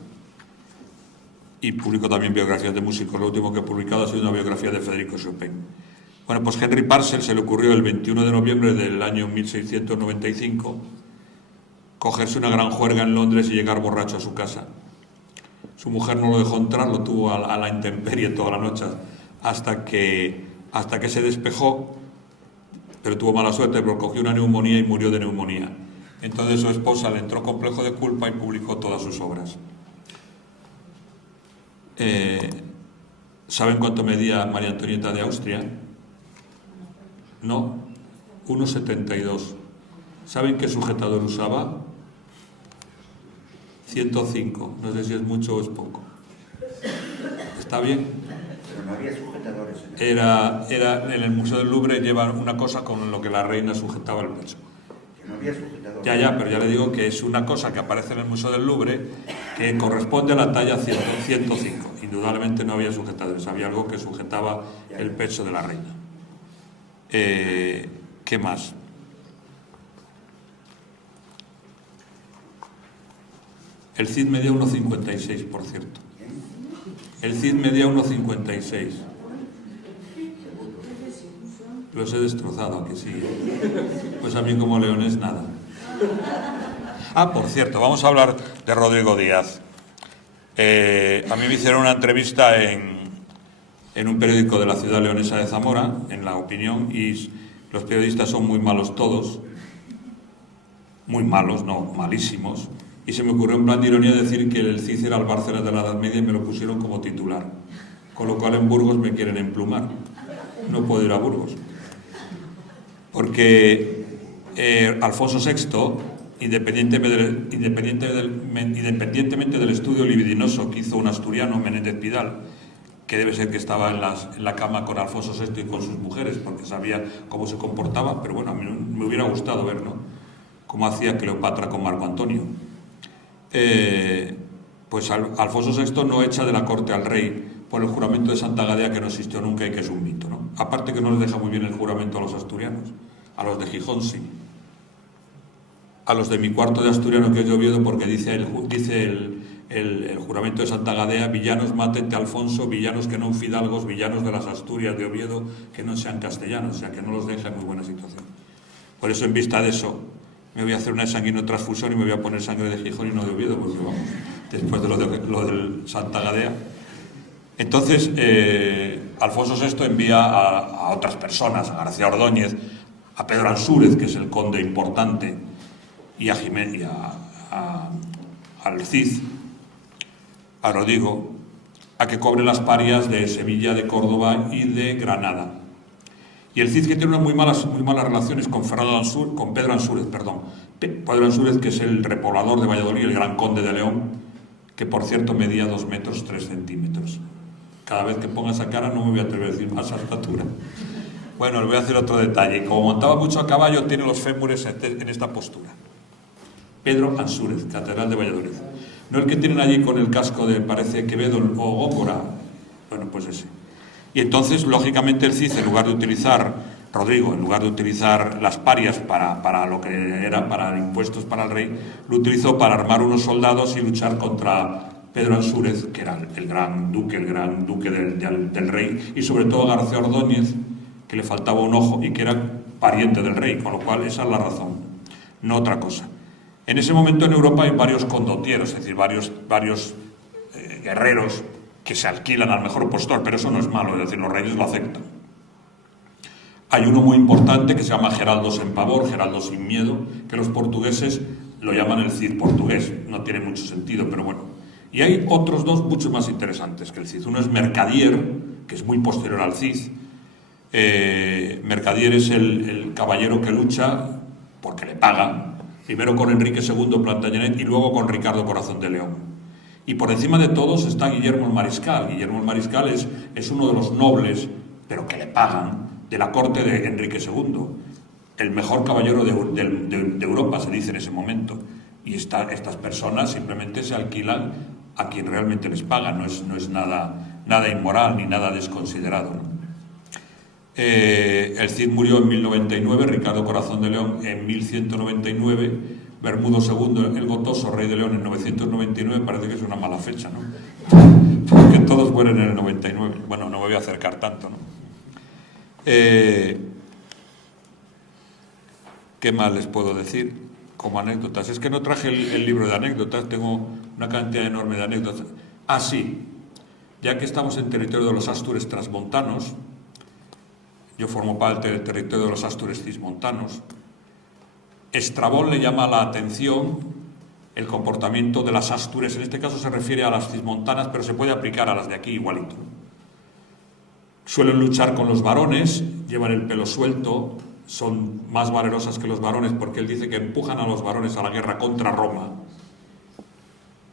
Y publico también biografías de músicos. Lo último que he publicado ha sido una biografía de Federico Chopin. Bueno, pues Henry Purcell se le ocurrió el 21 de noviembre del año 1695 cogerse una gran juerga en Londres y llegar borracho a su casa. Su mujer no lo dejó entrar, lo tuvo a la intemperie toda la noche hasta que se despejó, pero tuvo mala suerte porque cogió una neumonía y murió de neumonía. Entonces su esposa le entró complejo de culpa y publicó todas sus obras. ¿Saben cuánto medía María Antonieta de Austria? No, 1,72. ¿Saben qué sujetador usaba? 105. No sé si es mucho o es poco. ¿Está bien? Pero no había sujetadores. En el Museo del Louvre llevan una cosa con lo que la reina sujetaba el pecho. Que no había sujetadores. Ya, pero ya le digo que es una cosa que aparece en el Museo del Louvre que corresponde a la talla 105. Indudablemente no había sujetadores, había algo que sujetaba el pecho de la reina. ¿Qué más? El Cid medía 1,56, por cierto. El Cid medía 1,56. Los he destrozado, que sí. Pues a mí como leonés nada. Por cierto, vamos a hablar de Rodrigo Díaz. A mí me hicieron una entrevista en un periódico de la ciudad leonesa de Zamora, en La Opinión, y los periodistas son muy malos todos. Muy malos, no, malísimos. Y se me ocurrió en plan de ironía decir que el Cid era el Bárcenas de la Edad Media y me lo pusieron como titular. Con lo cual en Burgos me quieren emplumar. No puedo ir a Burgos. Porque Alfonso VI, independientemente del estudio libidinoso que hizo un asturiano, Menéndez Pidal, que debe ser que estaba en la cama con Alfonso VI y con sus mujeres, porque sabía cómo se comportaba, pero bueno, a mí me hubiera gustado ver, ¿no?, cómo hacía Cleopatra con Marco Antonio. Pues Alfonso VI no echa de la corte al rey por el juramento de Santa Gadea, que no existió nunca y que es un mito, ¿no? Aparte que no les deja muy bien el juramento a los asturianos, a los de Gijón sí. A los de mi cuarto de asturiano, que es de Oviedo, porque dice el juramento de Santa Gadea: villanos mátete Alfonso, villanos que non fidalgos, villanos de las Asturias de Oviedo que no sean castellanos, o sea que no los deja en muy buena situación. Por eso, en vista de eso, me voy a hacer una sanguinotransfusión y me voy a poner sangre de Gijón y no de Oviedo, porque vamos, después de lo del Santa Gadea. Entonces, Alfonso VI envía a otras personas, a García Ordóñez, a Pedro Ansúrez, que es el conde importante, y a Jiménez, al Cid, a Rodrigo, a que cobre las parias de Sevilla, de Córdoba y de Granada. Y el Cid, que tiene unas muy malas relaciones con Pedro Ansúrez, Pedro Ansúrez, que es el repoblador de Valladolid, el gran conde de León, que por cierto medía 2 metros 3 centímetros. Cada vez que ponga esa cara no me voy a atrever a decir más estatura. Bueno, les voy a hacer otro detalle. Como montaba mucho a caballo, tiene los fémures en esta postura. Pedro Ansúrez, catedral de Valladolid. No el que tienen allí con el casco de, parece, Quevedo o Góngora. Bueno, pues ese. Y entonces, lógicamente, el Cid, en lugar de utilizar, Rodrigo, en lugar de utilizar las parias para lo que era para impuestos para el rey, lo utilizó para armar unos soldados y luchar contra Pedro Ansúrez, que era el gran duque del rey, y sobre todo García Ordóñez, que le faltaba un ojo y que era pariente del rey, con lo cual esa es la razón, no otra cosa. En ese momento en Europa hay varios condotieros, es decir, varios guerreros que se alquilan al mejor postor, pero eso no es malo, es decir, los reyes lo aceptan. Hay uno muy importante que se llama Geraldo sin pavor, Geraldo sin miedo, que los portugueses lo llaman el Cid portugués, no tiene mucho sentido, pero bueno. Y hay otros dos mucho más interesantes que el Cid. Uno es Mercadier, que es muy posterior al Cid. Mercadier es el caballero que lucha porque le pagan, primero con Enrique II Plantagenet y luego con Ricardo Corazón de León. Y por encima de todos está Guillermo el Mariscal. Guillermo el Mariscal es uno de los nobles, pero que le pagan, de la corte de Enrique II. El mejor caballero de Europa, se dice en ese momento. Y estas personas simplemente se alquilan a quien realmente les paga. No es nada inmoral ni nada desconsiderado, ¿no? El Cid murió en 1099, Ricardo Corazón de León en 1199, Bermudo II, el Gotoso, rey de León, en 999, parece que es una mala fecha, ¿no? Porque todos mueren en el 99. Bueno, no me voy a acercar tanto, ¿no? ¿Qué más les puedo decir como anécdotas? Es que no traje el libro de anécdotas, tengo una cantidad enorme de anécdotas. Ah, sí, ya que estamos en territorio de los Astures transmontanos, yo formo parte del territorio de los Astures cismontanos, Estrabón le llama la atención el comportamiento de las Astures, en este caso se refiere a las cismontanas, pero se puede aplicar a las de aquí igualito. Suelen luchar con los varones, llevan el pelo suelto, son más valerosas que los varones porque él dice que empujan a los varones a la guerra contra Roma.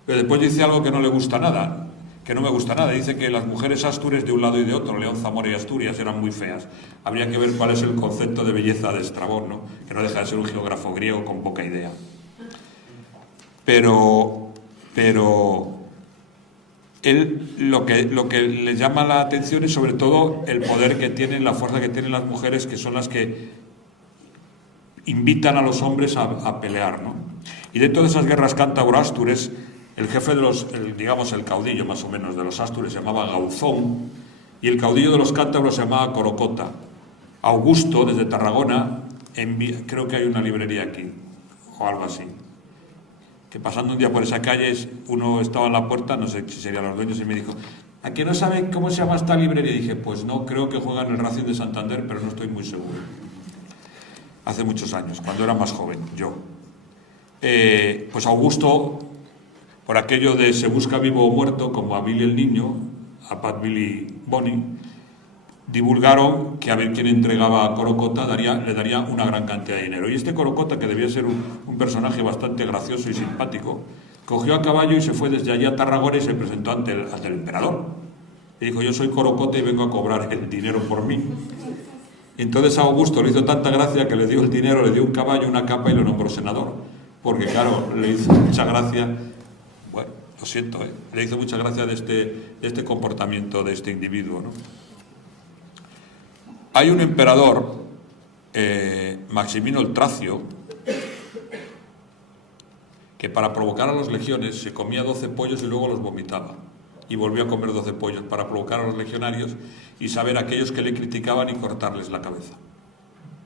Pero después dice algo que no le gusta nada, que no me gusta nada. Dice que las mujeres astures de un lado y de otro, León, Zamora y Asturias, eran muy feas. Habría que ver cuál es el concepto de belleza de Estrabón, ¿no? Que no deja de ser un geógrafo griego con poca idea. Pero él lo que le llama la atención es sobre todo el poder que tienen, la fuerza que tienen las mujeres, que son las que invitan a los hombres a pelear, ¿no? Y dentro de esas guerras cántabro-astures, el jefe de el caudillo más o menos de los astures se llamaba Gauzón, y el caudillo de los cántabros se llamaba Corocota. Augusto, desde Tarragona, creo que hay una librería aquí, o algo así, que pasando un día por esa calle, uno estaba en la puerta, no sé si serían los dueños, y me dijo: ¿a qué no saben cómo se llama esta librería? Y dije: pues no, creo que juegan el Racing de Santander, pero no estoy muy seguro. Hace muchos años, cuando era más joven, yo. Pues Augusto, por aquello de se busca vivo o muerto, como a Billy el Niño, a Pat Billy Bonnie, divulgaron que a ver quién entregaba a Corocota le daría una gran cantidad de dinero. Y este Corocota, que debía ser un personaje bastante gracioso y simpático, cogió a caballo y se fue desde allí a Tarragona y se presentó ante el emperador. Y dijo: yo soy Corocota y vengo a cobrar el dinero por mí. Y entonces a Augusto le hizo tanta gracia que le dio el dinero, le dio un caballo, una capa y lo nombró senador. Porque claro, le hizo mucha gracia, bueno, lo siento, le hizo mucha gracia de este comportamiento de este individuo, ¿no? Hay un emperador, Maximino el Tracio, que para provocar a las legiones se comía 12 pollos y luego los vomitaba. Y volvió a comer 12 pollos para provocar a los legionarios y saber a aquellos que le criticaban y cortarles la cabeza.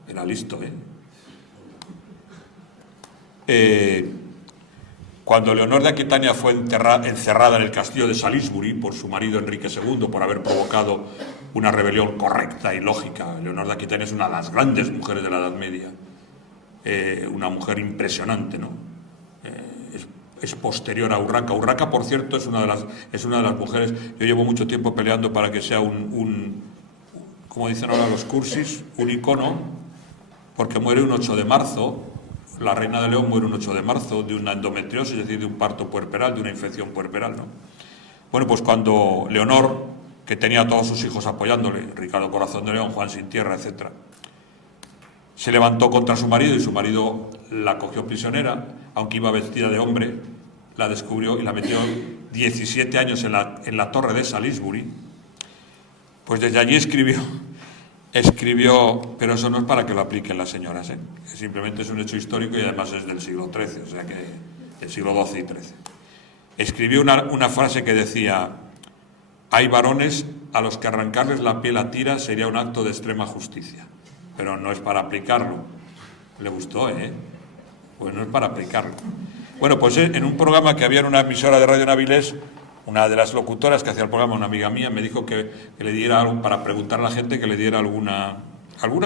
Era listo, Cuando Leonor de Aquitania fue encerrada en el castillo de Salisbury por su marido Enrique II por haber provocado una rebelión correcta y lógica. Leonor de Aquitania es una de las grandes mujeres de la Edad Media, una mujer impresionante, ¿no? Es posterior a Urraca. Urraca, por cierto, es una de las mujeres. Yo llevo mucho tiempo peleando para que sea como dicen ahora los cursis, un icono, porque muere un 8 de marzo, la reina de León muere un 8 de marzo de una endometriosis, es decir, de un parto puerperal, de una infección puerperal, ¿no? Bueno, pues cuando Leonor, que tenía a todos sus hijos apoyándole, Ricardo Corazón de León, Juan Sin Tierra, etc., se levantó contra su marido y su marido la cogió prisionera, aunque iba vestida de hombre, la descubrió y la metió 17 años en la torre de Salisbury. Pues desde allí escribió, pero eso no es para que lo apliquen las señoras, ¿eh? Simplemente es un hecho histórico y además es del siglo XIII, o sea que del siglo XII y XIII. Escribió una frase que decía: hay varones a los que arrancarles la piel a tira sería un acto de extrema justicia, pero no es para aplicarlo. Le gustó, ¿eh? Pues no es para aplicarlo. Bueno, pues en un programa que había en una emisora de Radio Navilés, una de las locutoras que hacía el programa, una amiga mía, me dijo que le diera algo, para preguntar a la gente, que le diera alguna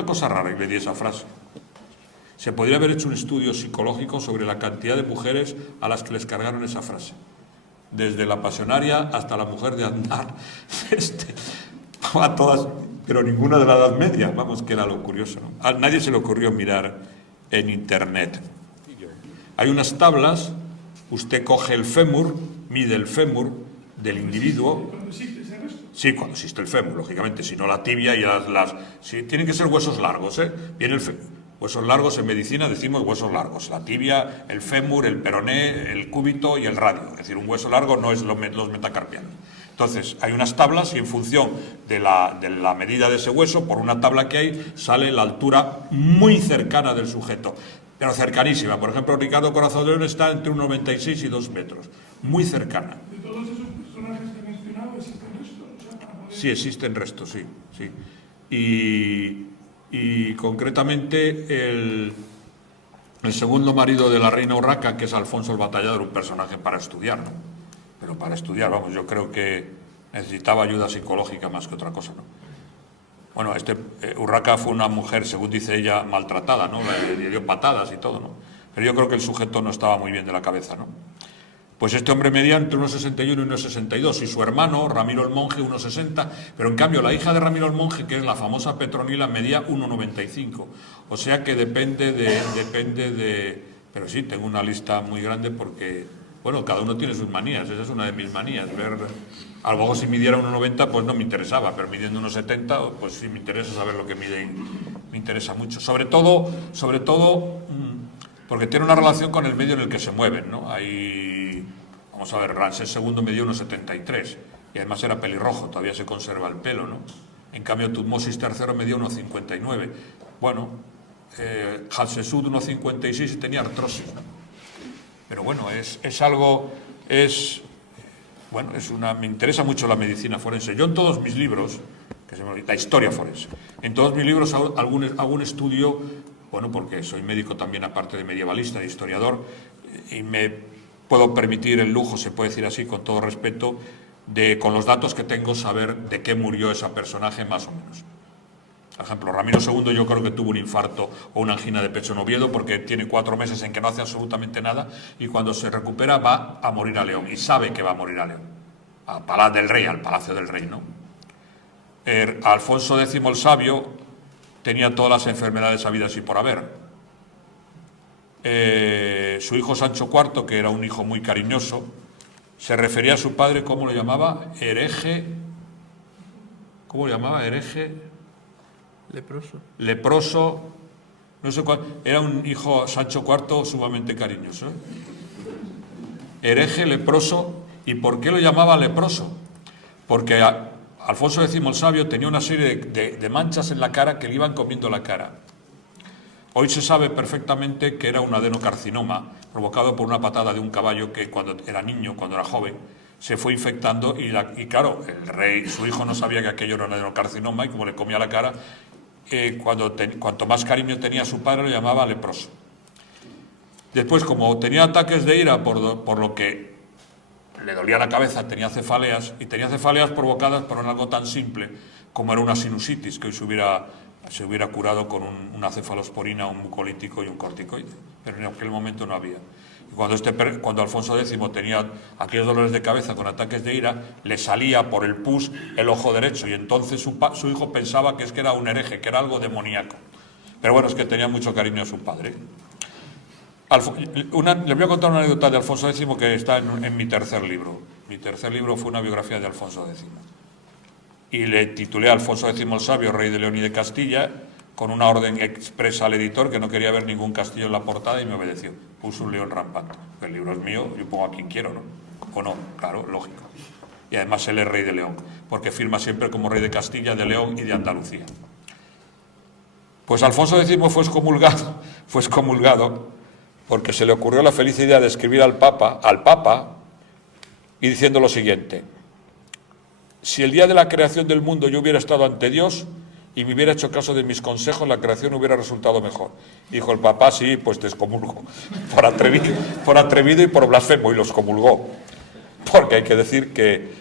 cosa rara, y le di esa frase. Se podría haber hecho un estudio psicológico sobre la cantidad de mujeres a las que les cargaron esa frase. Desde la pasionaria hasta la mujer de andar, a todas, pero ninguna de la Edad Media, vamos, que era lo curioso, ¿no? A nadie se le ocurrió mirar en internet. Hay unas tablas, usted coge el fémur, mide el fémur del individuo. ¿Cuándo existe ese resto? Sí, cuando existe el fémur, lógicamente, si no la tibia y sí, tienen que ser huesos largos, ¿eh? Viene el fémur. Huesos largos en medicina decimos huesos largos, la tibia, el fémur, el peroné, el cúbito y el radio, es decir, un hueso largo no es los metacarpianos. Entonces, hay unas tablas y en función de la medida de ese hueso, por una tabla que hay, sale la altura muy cercana del sujeto, pero cercanísima. Por ejemplo, Ricardo Corazón de León está entre 1,96 y 2 metros, muy cercana. De todos esos personajes que he mencionado, ¿existen restos? O sea, para poder... Sí, existen restos, sí. Y concretamente el segundo marido de la reina Urraca, que es Alfonso el Batallador, un personaje para estudiar, ¿no? Pero para estudiar, vamos, yo creo que necesitaba ayuda psicológica más que otra cosa, ¿no? Bueno, Urraca fue una mujer, según dice ella, maltratada, ¿no? Le dio patadas y todo, ¿no? Pero yo creo que el sujeto no estaba muy bien de la cabeza, ¿no? Pues este hombre medía entre 1,61 y 1,62, y su hermano, Ramiro el Monje, 1,60, pero en cambio la hija de Ramiro el Monje, que es la famosa Petronila, medía 1,95. O sea que depende de... Pero sí, tengo una lista muy grande porque, bueno, cada uno tiene sus manías, esa es una de mis manías, ver... A lo mejor si midiera 1,90 pues no me interesaba, pero midiendo 1,70 pues sí me interesa saber lo que mide y me interesa mucho. Sobre todo, porque tiene una relación con el medio en el que se mueven, ¿no? Vamos a ver, Ramsés II medía 1,73 y además era pelirrojo, todavía se conserva el pelo, ¿no? En cambio, Tutmosis III medía 1,59. Bueno, Hatshepsut 1,56 y tenía artrosis, ¿no? Pero bueno, me interesa mucho la medicina forense. Yo en todos mis libros, la historia forense, en todos mis libros hago un estudio, bueno, porque soy médico también aparte de medievalista, de historiador, y me puedo permitir el lujo, se puede decir así, con todo respeto, de con los datos que tengo saber de qué murió ese personaje más o menos. Por ejemplo, Ramiro II yo creo que tuvo un infarto o una angina de pecho en Oviedo porque tiene 4 meses en que no hace absolutamente nada y cuando se recupera va a morir a León y sabe que va a morir a León, al Palacio del Rey, ¿no? Alfonso X el Sabio tenía todas las enfermedades habidas y por haber. Su hijo Sancho IV, que era un hijo muy cariñoso, se refería a su padre, ¿cómo lo llamaba? Hereje. ¿Cómo lo llamaba? Hereje. Leproso. No sé cuál. Era un hijo, Sancho IV, sumamente cariñoso. Hereje, leproso. ¿Y por qué lo llamaba leproso? Porque Alfonso X el Sabio tenía una serie de manchas en la cara que le iban comiendo la cara. Hoy se sabe perfectamente que era un adenocarcinoma provocado por una patada de un caballo que cuando era niño, cuando era joven, se fue infectando y claro, el rey, su hijo no sabía que aquello era un adenocarcinoma y como le comía la cara, cuanto más cariño tenía a su padre lo llamaba leproso. Después, como tenía ataques de ira por lo que le dolía la cabeza, tenía cefaleas provocadas por algo tan simple como era una sinusitis, que hoy se hubiera curado con una cefalosporina, un mucolítico y un corticoide, pero en aquel momento no había. Y Cuando Alfonso X tenía aquellos dolores de cabeza con ataques de ira, le salía por el pus el ojo derecho y entonces su hijo pensaba que era un hereje, que era algo demoníaco. Pero bueno, es que tenía mucho cariño a su padre. Les voy a contar una anécdota de Alfonso X que está en mi tercer libro. Mi tercer libro fue una biografía de Alfonso X. Y le titulé Alfonso X el Sabio, rey de León y de Castilla, con una orden expresa al editor que no quería ver ningún castillo en la portada y me obedeció. Puso un león rampante. El libro es mío, yo pongo a quien quiero, ¿no? O no, claro, lógico. Y además él es rey de León, porque firma siempre como rey de Castilla, de León y de Andalucía. Pues Alfonso X fue excomulgado porque se le ocurrió la feliz idea de escribir al Papa, y diciendo lo siguiente: si el día de la creación del mundo yo hubiera estado ante Dios y me hubiera hecho caso de mis consejos, la creación hubiera resultado mejor. Dijo el Papa: sí, pues te excomulgo, por atrevido y por blasfemo, y los excomulgó. Porque hay que decir que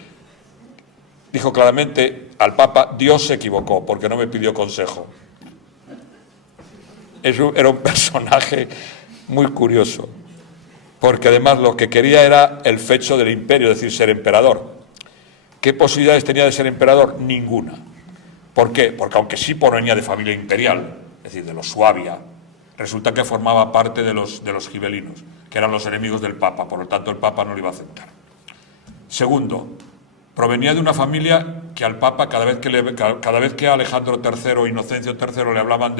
dijo claramente al Papa: Dios se equivocó porque no me pidió consejo. Era un personaje muy curioso, porque además lo que quería era el fecho del imperio, es decir, ser emperador. ¿Qué posibilidades tenía de ser emperador? Ninguna. ¿Por qué? Porque aunque sí provenía de familia imperial, es decir, de los Suabia, resulta que formaba parte de los gibelinos, que eran los enemigos del Papa, por lo tanto el Papa no lo iba a aceptar. Segundo, provenía de una familia que al Papa, cada vez que a Alejandro III o Inocencio III le hablaban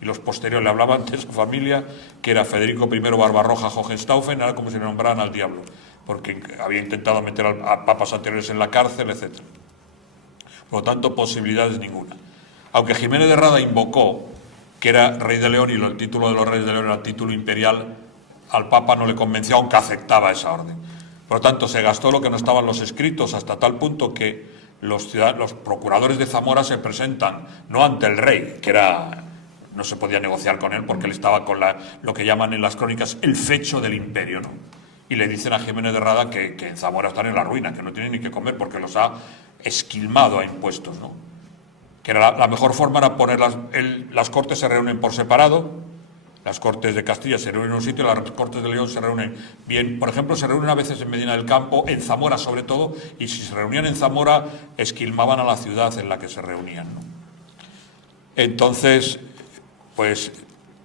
y los posteriores le hablaban de esa familia, que era Federico I Barbarroja Hohenstaufen, era como si le nombraran al diablo, porque había intentado meter a papas anteriores en la cárcel, etc. Por lo tanto, posibilidades ninguna. Aunque Jiménez de Rada invocó que era rey de León y el título de los reyes de León era el título imperial, al Papa no le convenció, aunque aceptaba esa orden. Por lo tanto, se gastó lo que no estaban los escritos, hasta tal punto que los procuradores de Zamora se presentan no ante el rey, que no se podía negociar con él porque él estaba con lo que llaman en las crónicas el fecho del imperio, ¿no? Y le dicen a Jiménez de Rada que en Zamora están en la ruina, que no tienen ni que comer porque los ha esquilmado a impuestos, ¿no? Que era la mejor forma era las cortes se reúnen por separado. Las Cortes de Castilla se reúnen en un sitio, las Cortes de León se reúnen bien. Por ejemplo, se reúnen a veces en Medina del Campo, en Zamora sobre todo, y si se reunían en Zamora, esquilmaban a la ciudad en la que se reunían, ¿no? Entonces, pues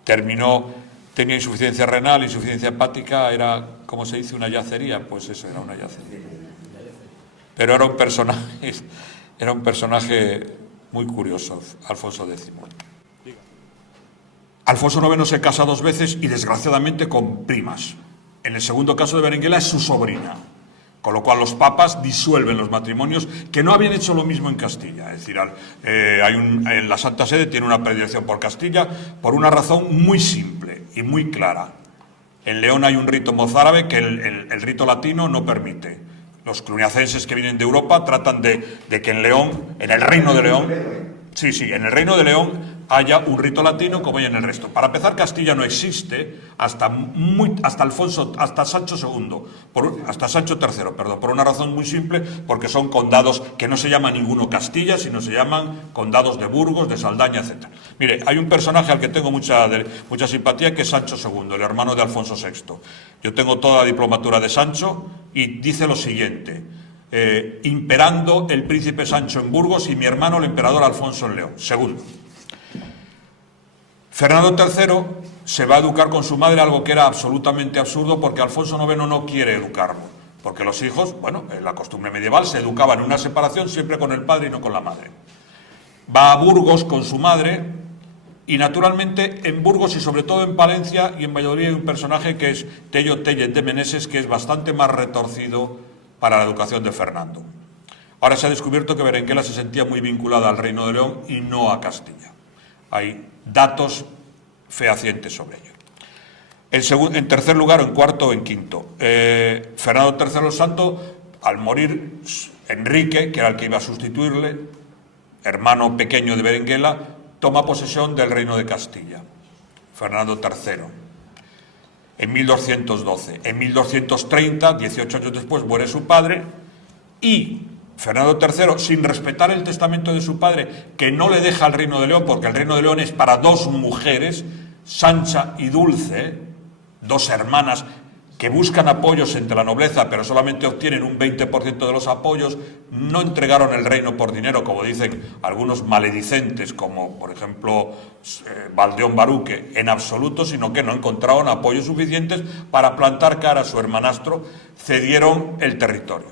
tenía insuficiencia renal, insuficiencia hepática, era, ¿cómo se dice? Una yacería, pues eso, era una yacería. Pero era un personaje muy curioso, Alfonso X. Alfonso IX se casa 2 veces y desgraciadamente con primas. En el segundo caso de Berenguela es su sobrina, con lo cual los papas disuelven los matrimonios que no habían hecho lo mismo en Castilla. Es decir, en la Santa Sede tiene una predilección por Castilla por una razón muy simple y muy clara. En León hay un rito mozárabe que el rito latino no permite. Los cluniacenses que vienen de Europa tratan de que en León, en el Reino de León, en el Reino de León haya un rito latino como hay en el resto. Para empezar, Castilla no existe hasta Sancho III, por una razón muy simple, porque son condados que no se llaman ninguno Castilla, sino se llaman condados de Burgos, de Saldaña, etc. Mire, hay un personaje al que tengo mucha simpatía, que es Sancho II, el hermano de Alfonso VI. Yo tengo toda la diplomatura de Sancho y dice lo siguiente: imperando el príncipe Sancho en Burgos y mi hermano el emperador Alfonso en León. Segundo, Fernando III se va a educar con su madre, algo que era absolutamente absurdo, porque Alfonso IX no quiere educarlo, porque los hijos, en la costumbre medieval se educaban en una separación siempre con el padre y no con la madre. Va a Burgos con su madre y naturalmente en Burgos y sobre todo en Palencia y en Valladolid hay un personaje que es Tello Tellez de Meneses, que es bastante más retorcido para la educación de Fernando. Ahora se ha descubierto que Berenguela se sentía muy vinculada al Reino de León y no a Castilla. Hay datos fehacientes sobre ello. En tercer lugar, o en cuarto o en quinto, Fernando III el Santo, al morir Enrique, que era el que iba a sustituirle, hermano pequeño de Berenguela, toma posesión del Reino de Castilla, Fernando III, en 1212. En 1230, 18 años después, muere su padre y Fernando III, sin respetar el testamento de su padre, que no le deja el Reino de León, porque el Reino de León es para 2 mujeres, Sancha y Dulce, 2 hermanas que buscan apoyos entre la nobleza, pero solamente obtienen un 20% de los apoyos, no entregaron el reino por dinero, como dicen algunos maledicentes, como por ejemplo Valdeón Baruque, en absoluto, sino que no encontraron apoyos suficientes para plantar cara a su hermanastro, cedieron el territorio.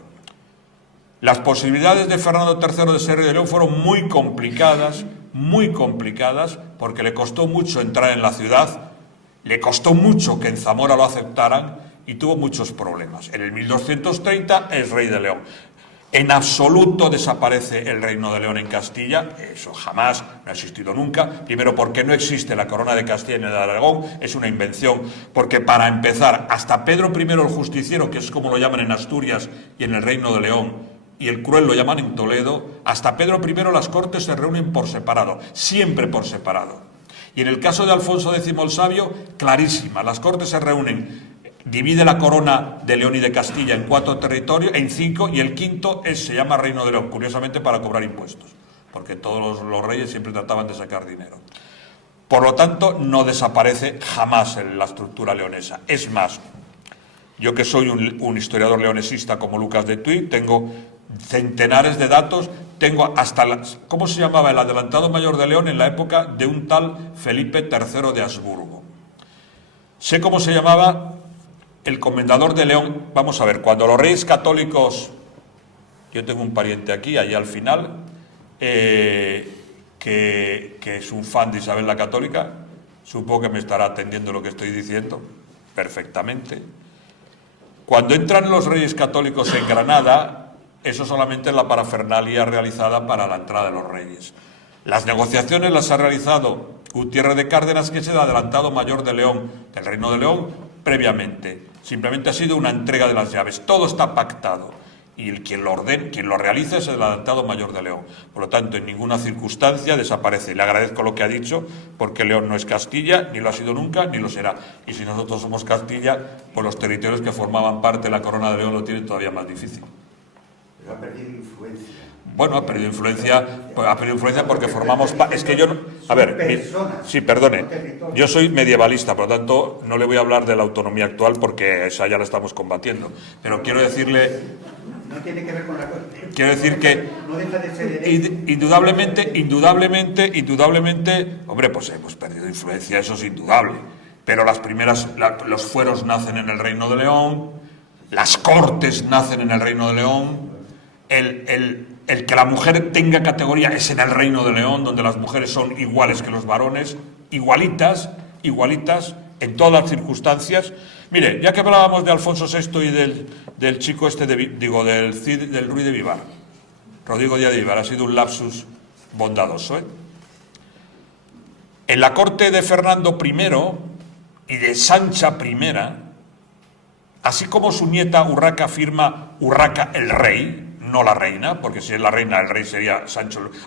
Las posibilidades de Fernando III de ser rey de León fueron muy complicadas, porque le costó mucho entrar en la ciudad, le costó mucho que en Zamora lo aceptaran, y tuvo muchos problemas. En el 1230 es rey de León. En absoluto desaparece el reino de León en Castilla, eso jamás, no ha existido nunca, primero porque no existe la corona de Castilla ni de Aragón, es una invención, porque para empezar, hasta Pedro I el Justiciero, que es como lo llaman en Asturias y en el reino de León, y el Cruel lo llaman en Toledo, hasta Pedro I las Cortes se reúnen por separado, siempre por separado. Y en el caso de Alfonso X el Sabio, clarísima, las Cortes se reúnen, divide la corona de León y de Castilla en 4 territorios, en 5, y el quinto se llama Reino de León, curiosamente para cobrar impuestos, porque todos los reyes siempre trataban de sacar dinero. Por lo tanto, no desaparece jamás en la estructura leonesa. Es más, yo que soy un historiador leonesista como Lucas de Tuy, tengo centenares de datos, tengo hasta, ¿cómo se llamaba el adelantado mayor de León en la época de un tal Felipe III de Habsburgo? Sé cómo se llamaba el comendador de León. Vamos a ver, cuando los reyes católicos, yo tengo un pariente aquí, allá al final, que es un fan de Isabel la Católica, supongo que me estará atendiendo lo que estoy diciendo perfectamente. Cuando entran los reyes católicos en Granada, eso solamente es la parafernalia realizada para la entrada de los reyes. Las negociaciones las ha realizado Gutiérrez de Cárdenas, que es el adelantado mayor de León, del Reino de León, previamente. Simplemente ha sido una entrega de las llaves. Todo está pactado. Y quien lo realiza es el adelantado mayor de León. Por lo tanto, en ninguna circunstancia desaparece. Le agradezco lo que ha dicho, porque León no es Castilla, ni lo ha sido nunca, ni lo será. Y si nosotros somos Castilla, pues los territorios que formaban parte de la corona de León lo tienen todavía más difícil. Pero ha perdido influencia. Bueno, ha perdido influencia porque formamos... Es que yo no... A ver, sí, perdone, yo soy medievalista, por lo tanto no le voy a hablar de la autonomía actual porque esa ya la estamos combatiendo. Pero quiero decirle... No tiene que ver con la cosa. Quiero decir que... No deja de ser hereje. Indudablemente, hombre, pues hemos perdido influencia, eso es indudable. Pero los fueros nacen en el Reino de León, las cortes nacen en el Reino de León, el que la mujer tenga categoría es en el Reino de León, donde las mujeres son iguales que los varones, igualitas, en todas las circunstancias. Mire, ya que hablábamos de Alfonso VI y del chico este, del Ruiz de Vivar, Rodrigo Díaz de Vivar, ha sido un lapsus bondadoso, ¿eh? En la corte de Fernando I y de Sancha I, así como su nieta Urraca firma Urraca el rey, no la reina, porque si es la reina, el rey sería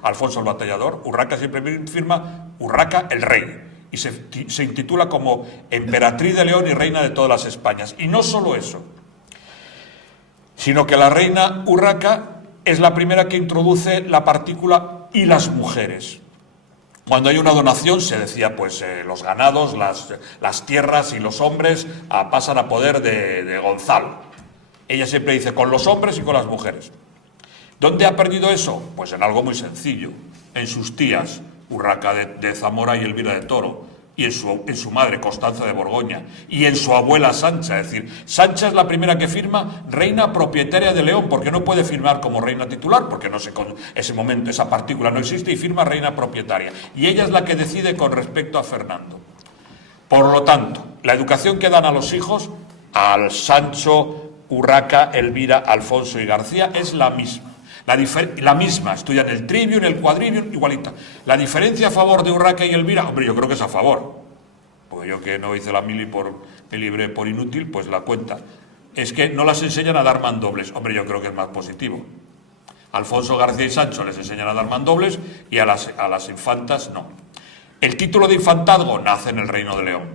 Alfonso el Batallador. Urraca siempre firma Urraca el rey y se intitula como emperatriz de León y reina de todas las Españas. Y no solo eso, sino que la reina Urraca es la primera que introduce la partícula y las mujeres. Cuando hay una donación se decía, pues los ganados, las tierras y los hombres pasan a poder de Gonzalo. Ella siempre dice con los hombres y con las mujeres. ¿Dónde ha perdido eso? Pues en algo muy sencillo, en sus tías, Urraca de Zamora y Elvira de Toro, y en su madre, Constanza de Borgoña, y en su abuela Sancha. Es decir, Sancha es la primera que firma reina propietaria de León, porque no puede firmar como reina titular, porque no sé, con ese momento esa partícula no existe, y firma reina propietaria. Y ella es la que decide con respecto a Fernando. Por lo tanto, la educación que dan a los hijos, al Sancho, Urraca, Elvira, Alfonso y García, es la misma. La misma, estudian el trivium, el quadrivium, igualita. La diferencia a favor de Urraca y Elvira, hombre, yo creo que es a favor. Porque yo que no hice la mili me libré por inútil, pues la cuenta. Es que no las enseñan a dar mandobles. Hombre, yo creo que es más positivo. Alfonso, García y Sancho les enseñan a dar mandobles y a las infantas no. El título de infantazgo nace en el Reino de León.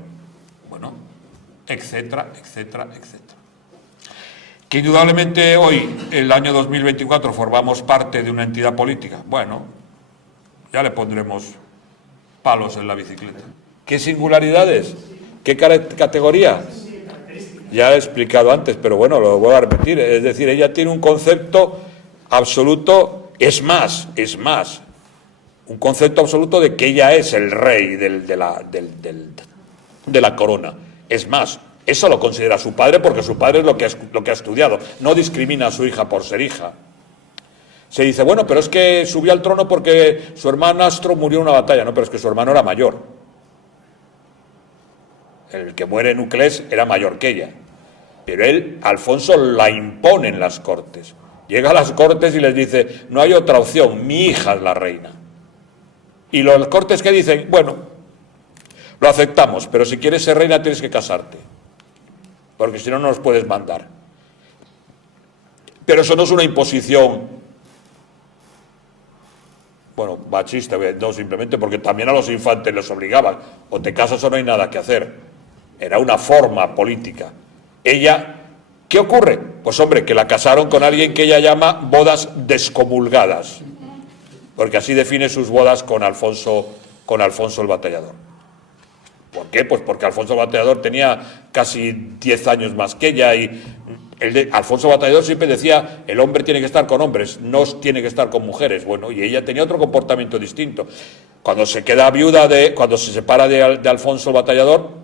Bueno, etcétera, etcétera, etcétera. Que indudablemente hoy, el año 2024, formamos parte de una entidad política. Bueno, ya le pondremos palos en la bicicleta. ¿Qué singularidades? ¿Qué categoría? Ya he explicado antes, pero bueno, lo voy a repetir. Es decir, ella tiene un concepto absoluto, es más, un concepto absoluto de que ella es el rey de la corona. Es más, eso lo considera su padre porque su padre es lo que ha estudiado. No discrimina a su hija por ser hija. Se dice, bueno, pero es que subió al trono porque su hermanastro murió en una batalla. No, pero es que su hermano era mayor. El que muere en Uclés era mayor que ella. Pero él, Alfonso, la impone en las cortes. Llega a las cortes y les dice, no hay otra opción, mi hija es la reina. Y los cortes que dicen, bueno, lo aceptamos, pero si quieres ser reina tienes que casarte, porque si no, no nos puedes mandar. Pero eso no es una imposición, bueno, machista, no, simplemente porque también a los infantes les obligaban, o te casas o no hay nada que hacer. Era una forma política. Ella, ¿qué ocurre? Pues hombre, que la casaron con alguien que ella llama bodas descomulgadas, porque así define sus bodas con Alfonso el Batallador. ¿Por qué? Pues porque Alfonso el Batallador tenía casi 10 años más que ella y Alfonso el Batallador siempre decía, el hombre tiene que estar con hombres, no tiene que estar con mujeres. Bueno, y ella tenía otro comportamiento distinto. Cuando se queda viuda, cuando se separa de Alfonso el Batallador,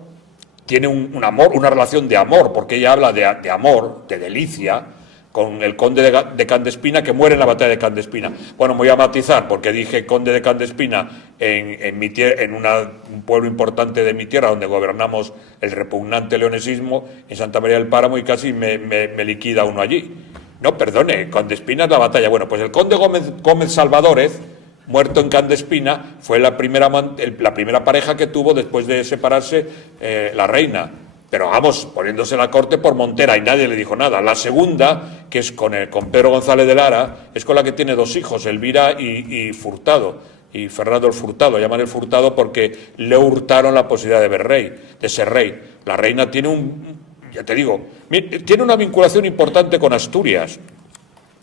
tiene un amor, una relación de amor, porque ella habla de amor, de delicia, con el conde de Candespina, que muere en la batalla de Candespina. Bueno, me voy a matizar, porque dije conde de Candespina en un pueblo importante de mi tierra, donde gobernamos el repugnante leonesismo, en Santa María del Páramo, y casi me liquida uno allí. No, perdone, Candespina es la batalla. Bueno, pues el conde Gómez Salvadores, muerto en Candespina, fue la primera pareja que tuvo después de separarse la reina. Pero vamos, poniéndose la corte por montera y nadie le dijo nada. La segunda, que es con Pedro González de Lara, es con la que tiene 2 hijos, Elvira y Furtado. Y Fernando el Furtado, llaman el Furtado porque le hurtaron la posibilidad de ser rey. La reina tiene ya te digo, tiene una vinculación importante con Asturias.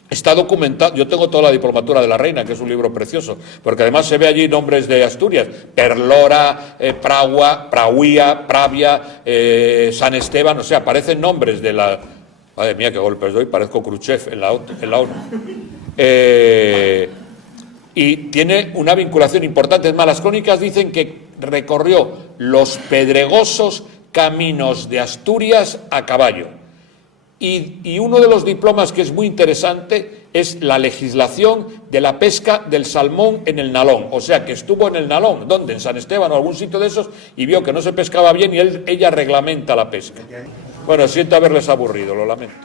Está documentado, yo tengo toda la diplomatura de la reina, que es un libro precioso, porque además se ve allí nombres de Asturias, Perlora, Prahuía, Pravia, San Esteban, o sea, aparecen nombres de la... Madre mía, qué golpes doy, parezco Khrushchev en la ONU. Y tiene una vinculación importante, es más, las crónicas dicen que recorrió los pedregosos caminos de Asturias a caballo. Y uno de los diplomas que es muy interesante es la legislación de la pesca del salmón en el Nalón. O sea, que estuvo en el Nalón, ¿dónde? En San Esteban o algún sitio de esos, y vio que no se pescaba bien y ella reglamenta la pesca. Bueno, siento haberles aburrido, lo lamento.